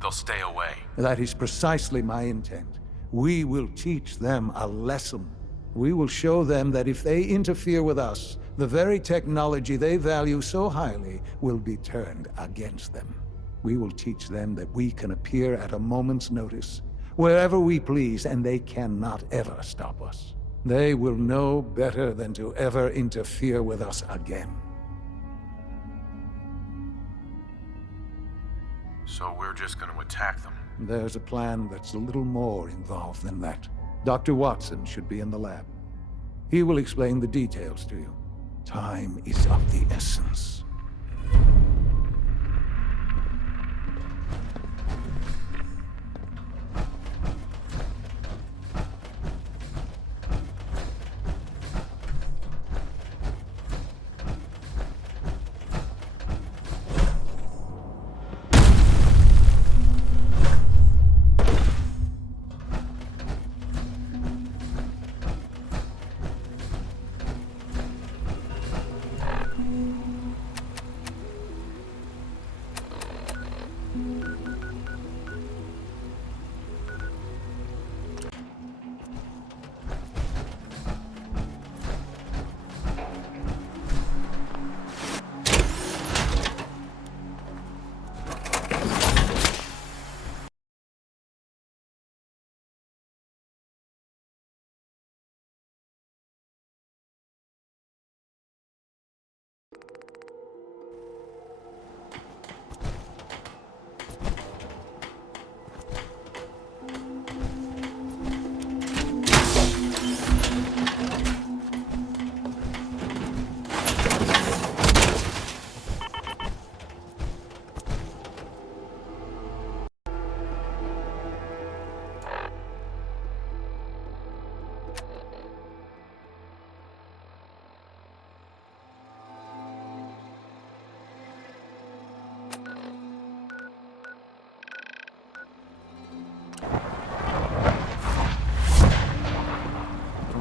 they'll stay away. That is precisely my intent. We will teach them a lesson. We will show them that if they interfere with us, the very technology they value so highly will be turned against them. We will teach them that we can appear at a moment's notice, wherever we please, and they cannot ever stop us. They will know better than to ever interfere with us again. So we're just gonna attack them? There's a plan that's a little more involved than that. Dr. Watson should be in the lab. He will explain the details to you. Time is of the essence.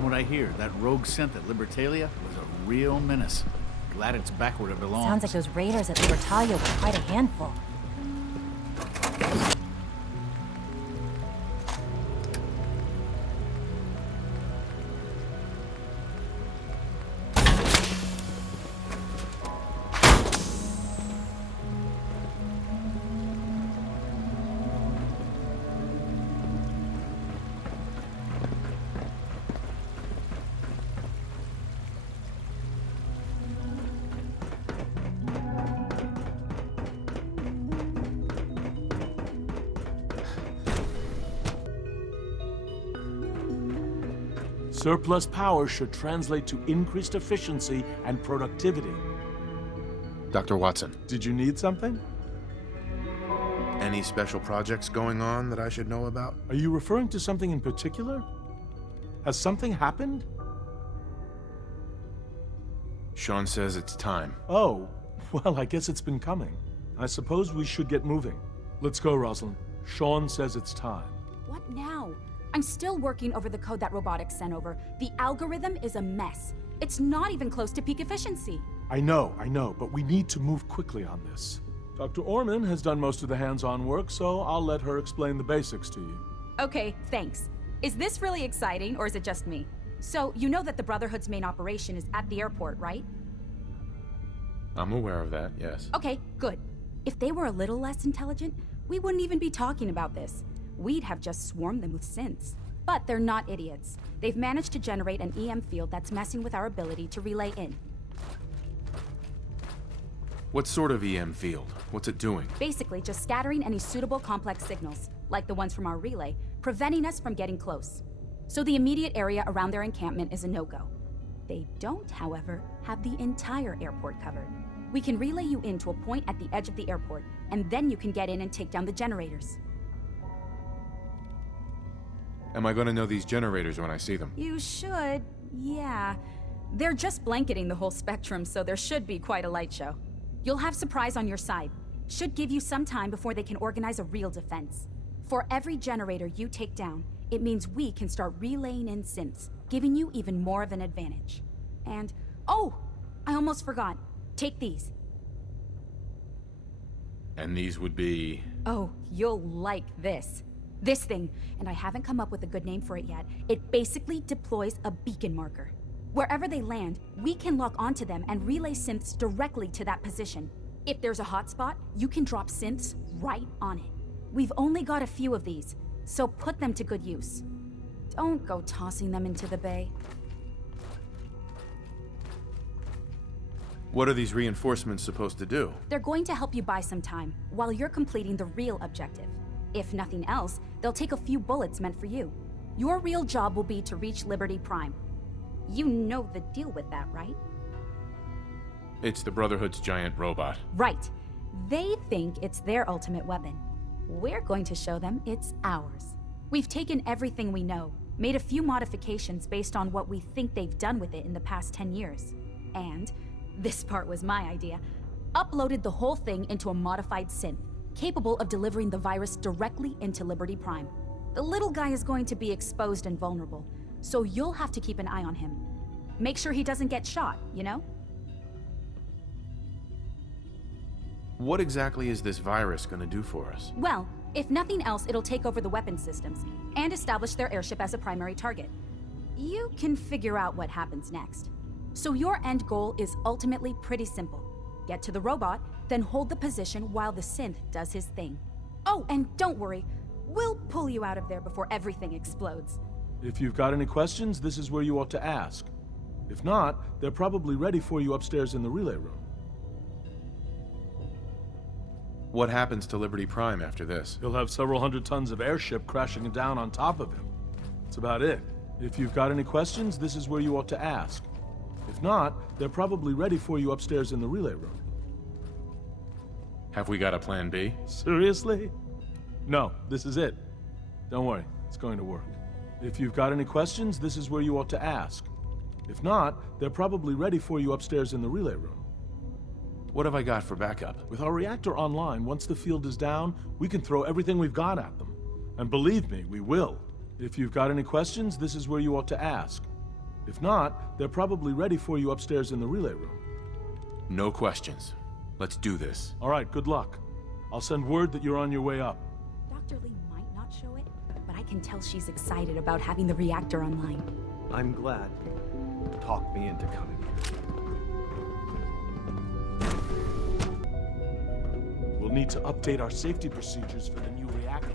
What I hear, that rogue synth at Libertalia was a real menace. Glad it's back where it belongs. Sounds like those raiders at Libertalia were quite a handful. Surplus power should translate to increased efficiency and productivity. Dr. Watson. Did you need something? Any special projects going on that I should know about? Are you referring to something in particular? Has something happened? Sean says it's time. Oh, well, I guess it's been coming. I suppose we should get moving. Let's go, Rosalind. Sean says it's time. What now? I'm still working over the code that robotics sent over. The algorithm is a mess. It's not even close to peak efficiency. I know, but we need to move quickly on this. Dr. Orman has done most of the hands-on work, so I'll let her explain the basics to you. Okay, thanks. Is this really exciting, or is it just me? So, you know that the Brotherhood's main operation is at the airport, right? I'm aware of that, yes. Okay, good. If they were a little less intelligent, we wouldn't even be talking about this. We'd have just swarmed them with synths. But they're not idiots. They've managed to generate an EM field that's messing with our ability to relay in. What sort of EM field? What's it doing? Basically, just scattering any suitable complex signals, like the ones from our relay, preventing us from getting close. So the immediate area around their encampment is a no-go. They don't, however, have the entire airport covered. We can relay you in to a point at the edge of the airport, and then you can get in and take down the generators. Am I going to know these generators when I see them? You should, yeah. They're just blanketing the whole spectrum, so there should be quite a light show. You'll have Surprise on your side. Should give you some time before they can organize a real defense. For every generator you take down, it means we can start relaying in synths, giving you even more of an advantage. And, oh, I almost forgot. Take these. And these would be... Oh, you'll like this. This thing, and I haven't come up with a good name for it yet, it basically deploys a beacon marker. Wherever they land, we can lock onto them and relay synths directly to that position. If there's a hotspot, you can drop synths right on it. We've only got a few of these, so put them to good use. Don't go tossing them into the bay. What are these reinforcements supposed to do? They're going to help you buy some time, while you're completing the real objective. If nothing else, they'll take a few bullets meant for you. Your real job will be to reach Liberty Prime. You know the deal with that, right? It's the Brotherhood's giant robot. Right. They think it's their ultimate weapon. We're going to show them it's ours. We've taken everything we know, made a few modifications based on what we think they've done with it in the past 10 years. And, this part was my idea, uploaded the whole thing into a modified synth, capable of delivering the virus directly into Liberty Prime. The little guy is going to be exposed and vulnerable, so you'll have to keep an eye on him. Make sure he doesn't get shot, you know? What exactly is this virus going to do for us? Well, if nothing else, it'll take over the weapon systems and establish their airship as a primary target. You can figure out what happens next. So your end goal is ultimately pretty simple. Get to the robot, then hold the position while the synth does his thing. Oh, and don't worry, we'll pull you out of there before everything explodes. If you've got any questions, this is where you ought to ask. If not, they're probably ready for you upstairs in the relay room. What happens to Liberty Prime after this? He'll have several hundred tons of airship crashing down on top of him. That's about it. If you've got any questions, this is where you ought to ask. If not, they're probably ready for you upstairs in the relay room. Have we got a plan B? Seriously? No, this is it. Don't worry, it's going to work. If you've got any questions, this is where you ought to ask. If not, they're probably ready for you upstairs in the relay room. What have I got for backup? With our reactor online, once the field is down, we can throw everything we've got at them. And believe me, we will. If you've got any questions, this is where you ought to ask. If not, they're probably ready for you upstairs in the relay room. No questions. Let's do this. All right, good luck. I'll send word that you're on your way up. Dr. Lee might not show it, but I can tell she's excited about having the reactor online. I'm glad. Talk me into coming. We'll need to update our safety procedures for the new reactor.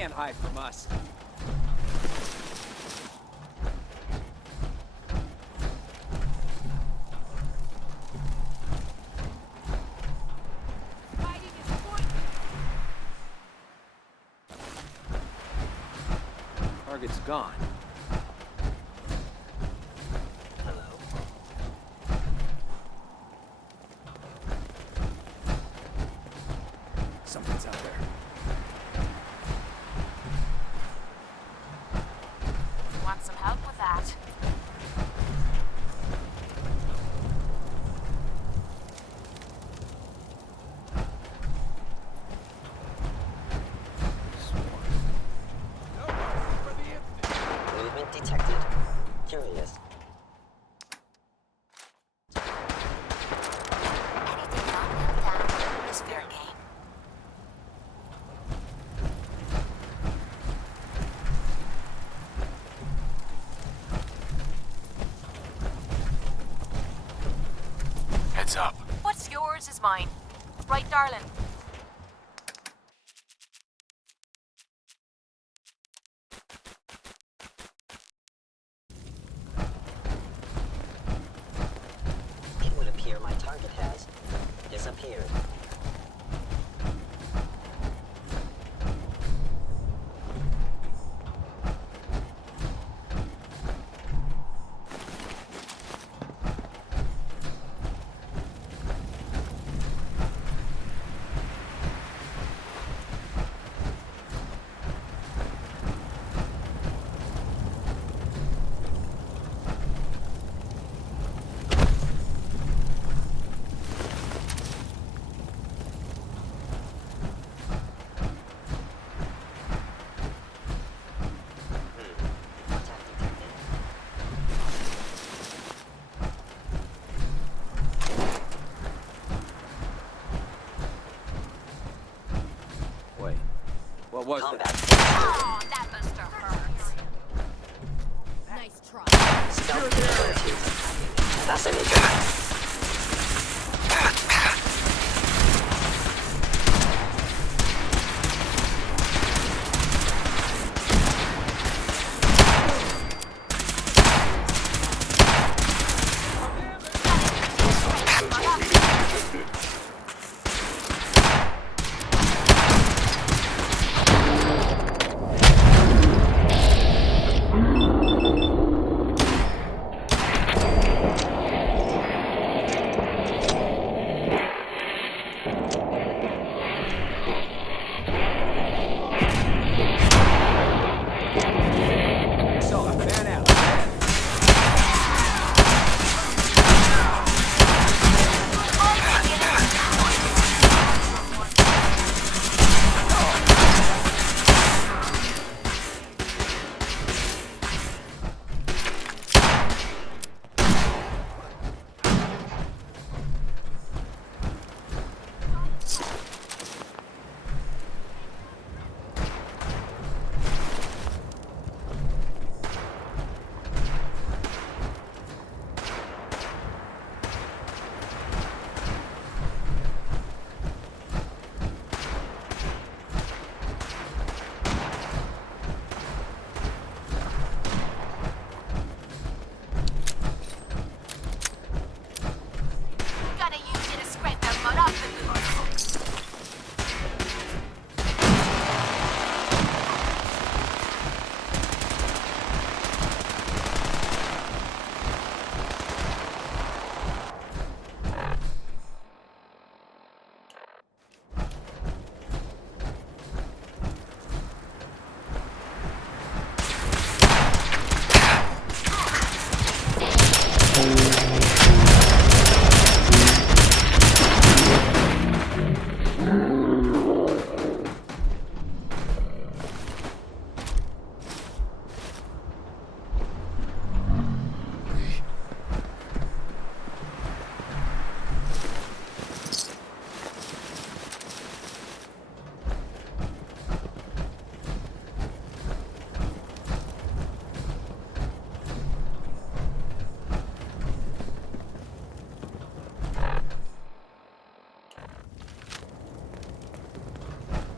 can't hide from us. Target's gone. Something's out there. Want some help with that? Movement detected. Curious. Anything not held down is fair game. Heads up. What's yours is mine. Right, darling? It would appear my target has disappeared. Wait, what was that? Oh, that Mr. hurts. Nice try. Stealth ability. Fascinating.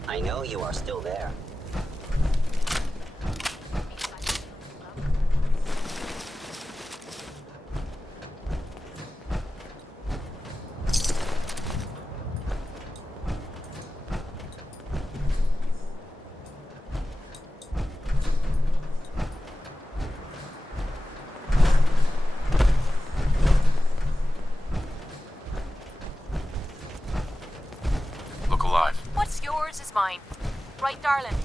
I know you are still there. darling.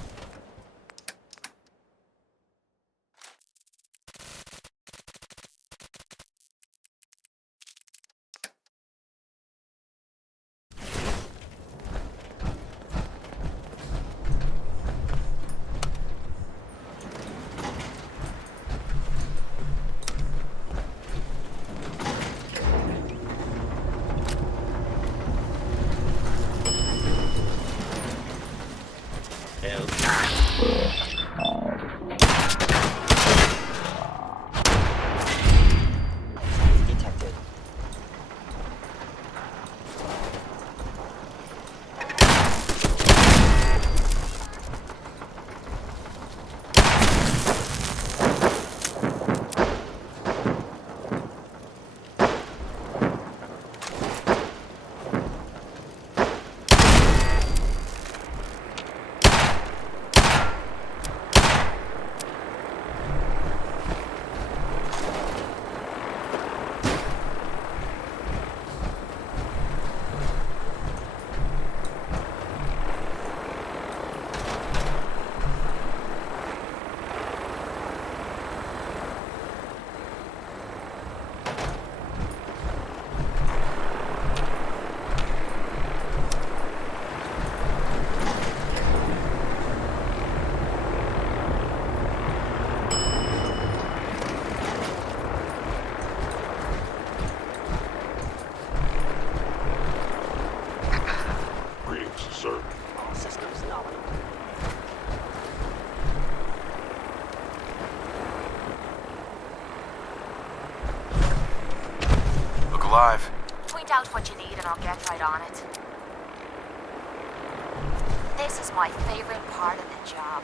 Alive. Point out what you need and I'll get right on it. This is my favorite part of the job.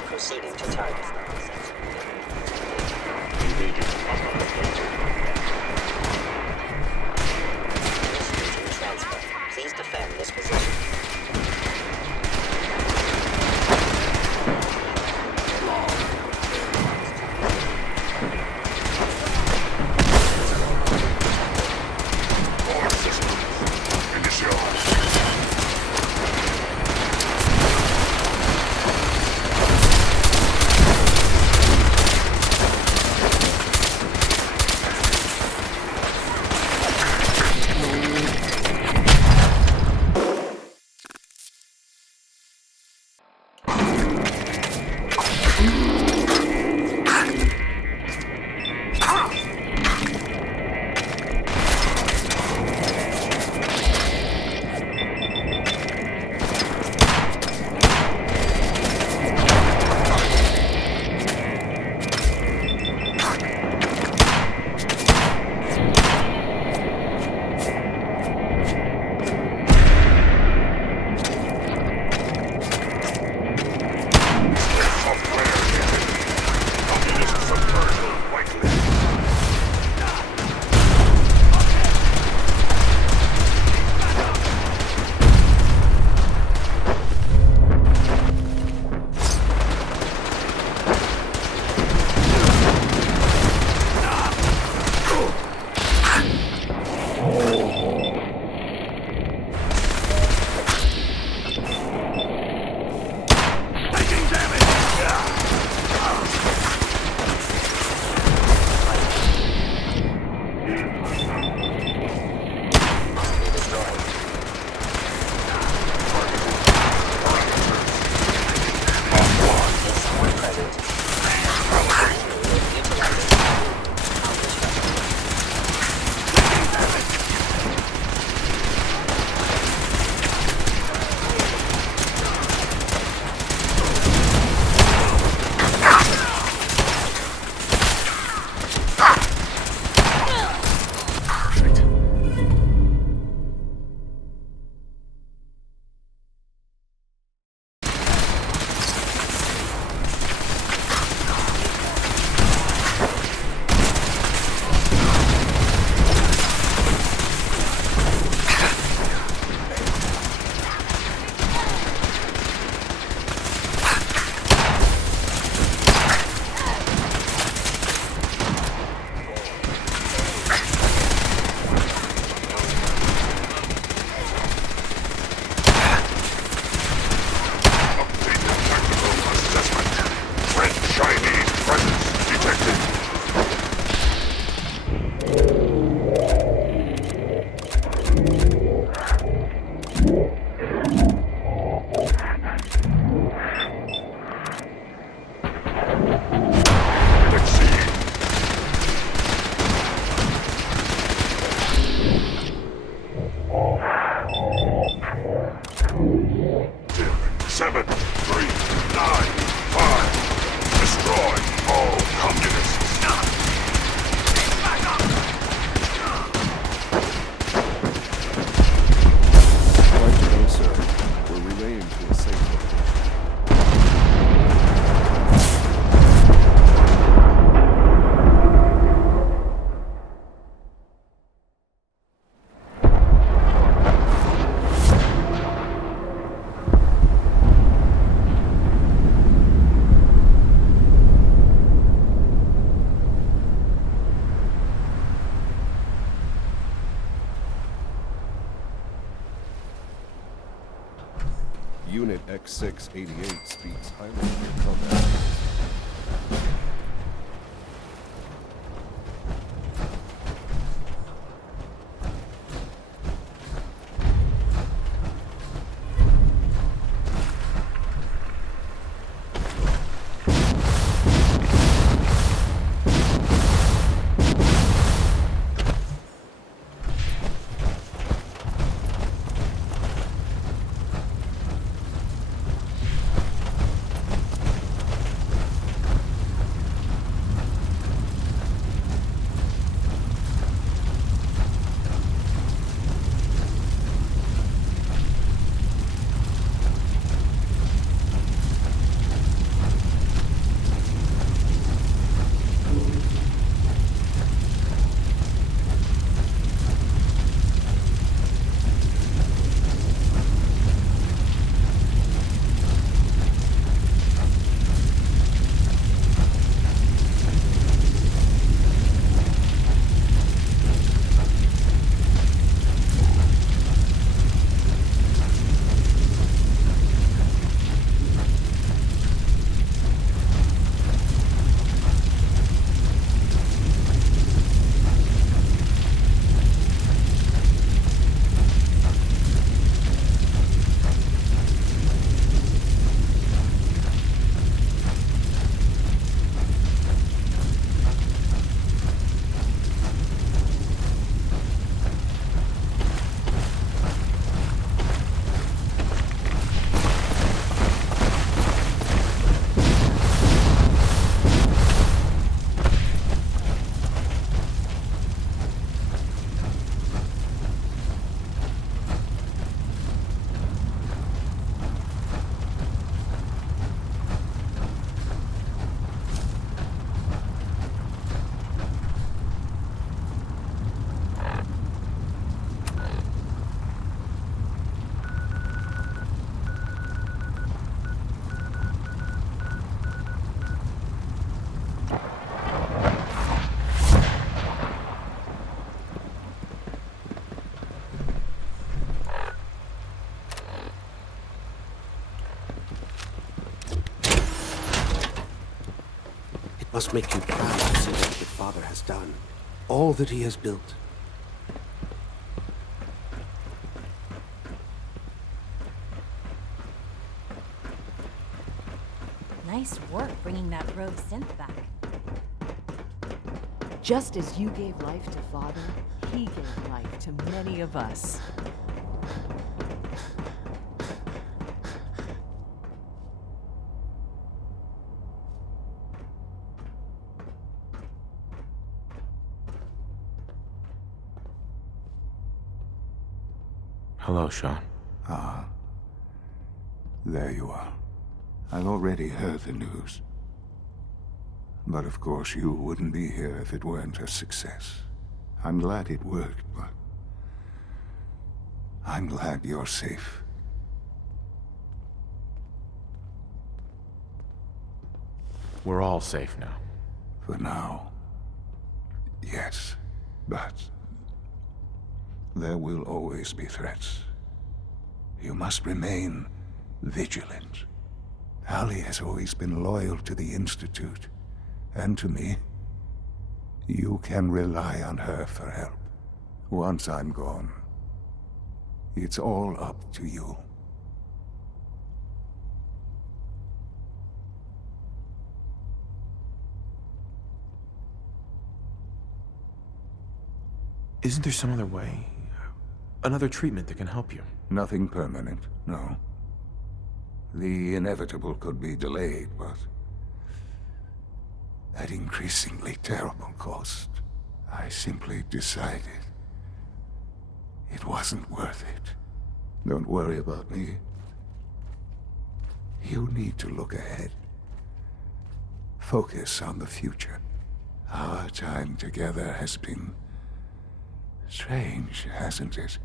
is proceeding to target. Initiating transfer. Please defend this position. Unit X688 speaks highly of your combat. must make you proud to see what your father has done. All that he has built. Nice work bringing that rogue synth back. Just as you gave life to Father, he gave life to many of us. Hello, Sean. Ah. There you are. I've already heard the news. But of course you wouldn't be here if it weren't a success. I'm glad it worked, but I'm glad you're safe. We're all safe now. For now. Yes, but there will always be threats. You must remain vigilant. Allie has always been loyal to the Institute, and to me. You can rely on her for help. Once I'm gone, it's all up to you. Isn't there some other way? Another treatment that can help you? Nothing permanent, no. The inevitable could be delayed, but at increasingly terrible cost, I simply decided it wasn't worth it. Don't worry about me. You need to look ahead. Focus on the future. Our time together has been strange, hasn't it?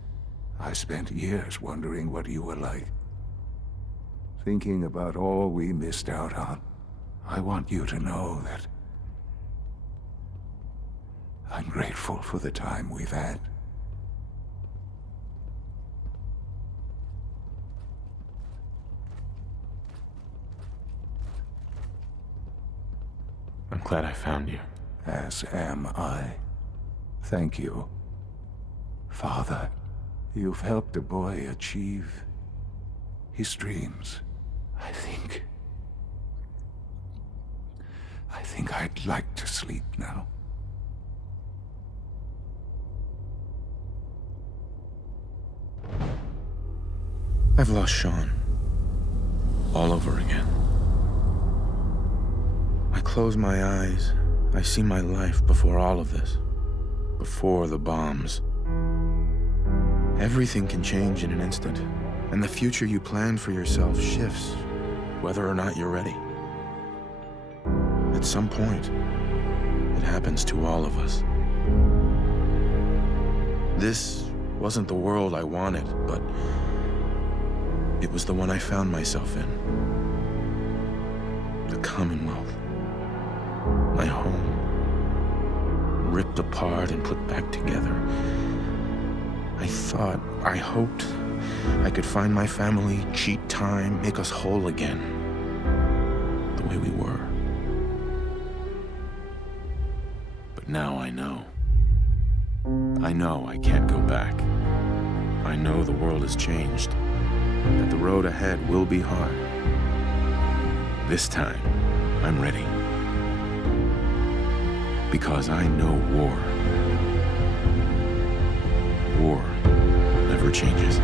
I spent years wondering what you were like. Thinking about all we missed out on. I want you to know that I'm grateful for the time we've had. I'm glad I found you. As am I. Thank you. Father, you've helped a boy achieve his dreams. I think I'd like to sleep now. I've lost Sean. All over again. I close my eyes. I see my life before all of this. Before the bombs. Everything can change in an instant. And the future you plan for yourself shifts, whether or not you're ready. At some point, it happens to all of us. This wasn't the world I wanted, but it was the one I found myself in. The Commonwealth. My home. Ripped apart and put back together. I hoped I could find my family, cheat time, make us whole again. The way we were. But now I know. I know I can't go back. I know the world has changed. That the road ahead will be hard. This time, I'm ready. Because I know war. War never changes.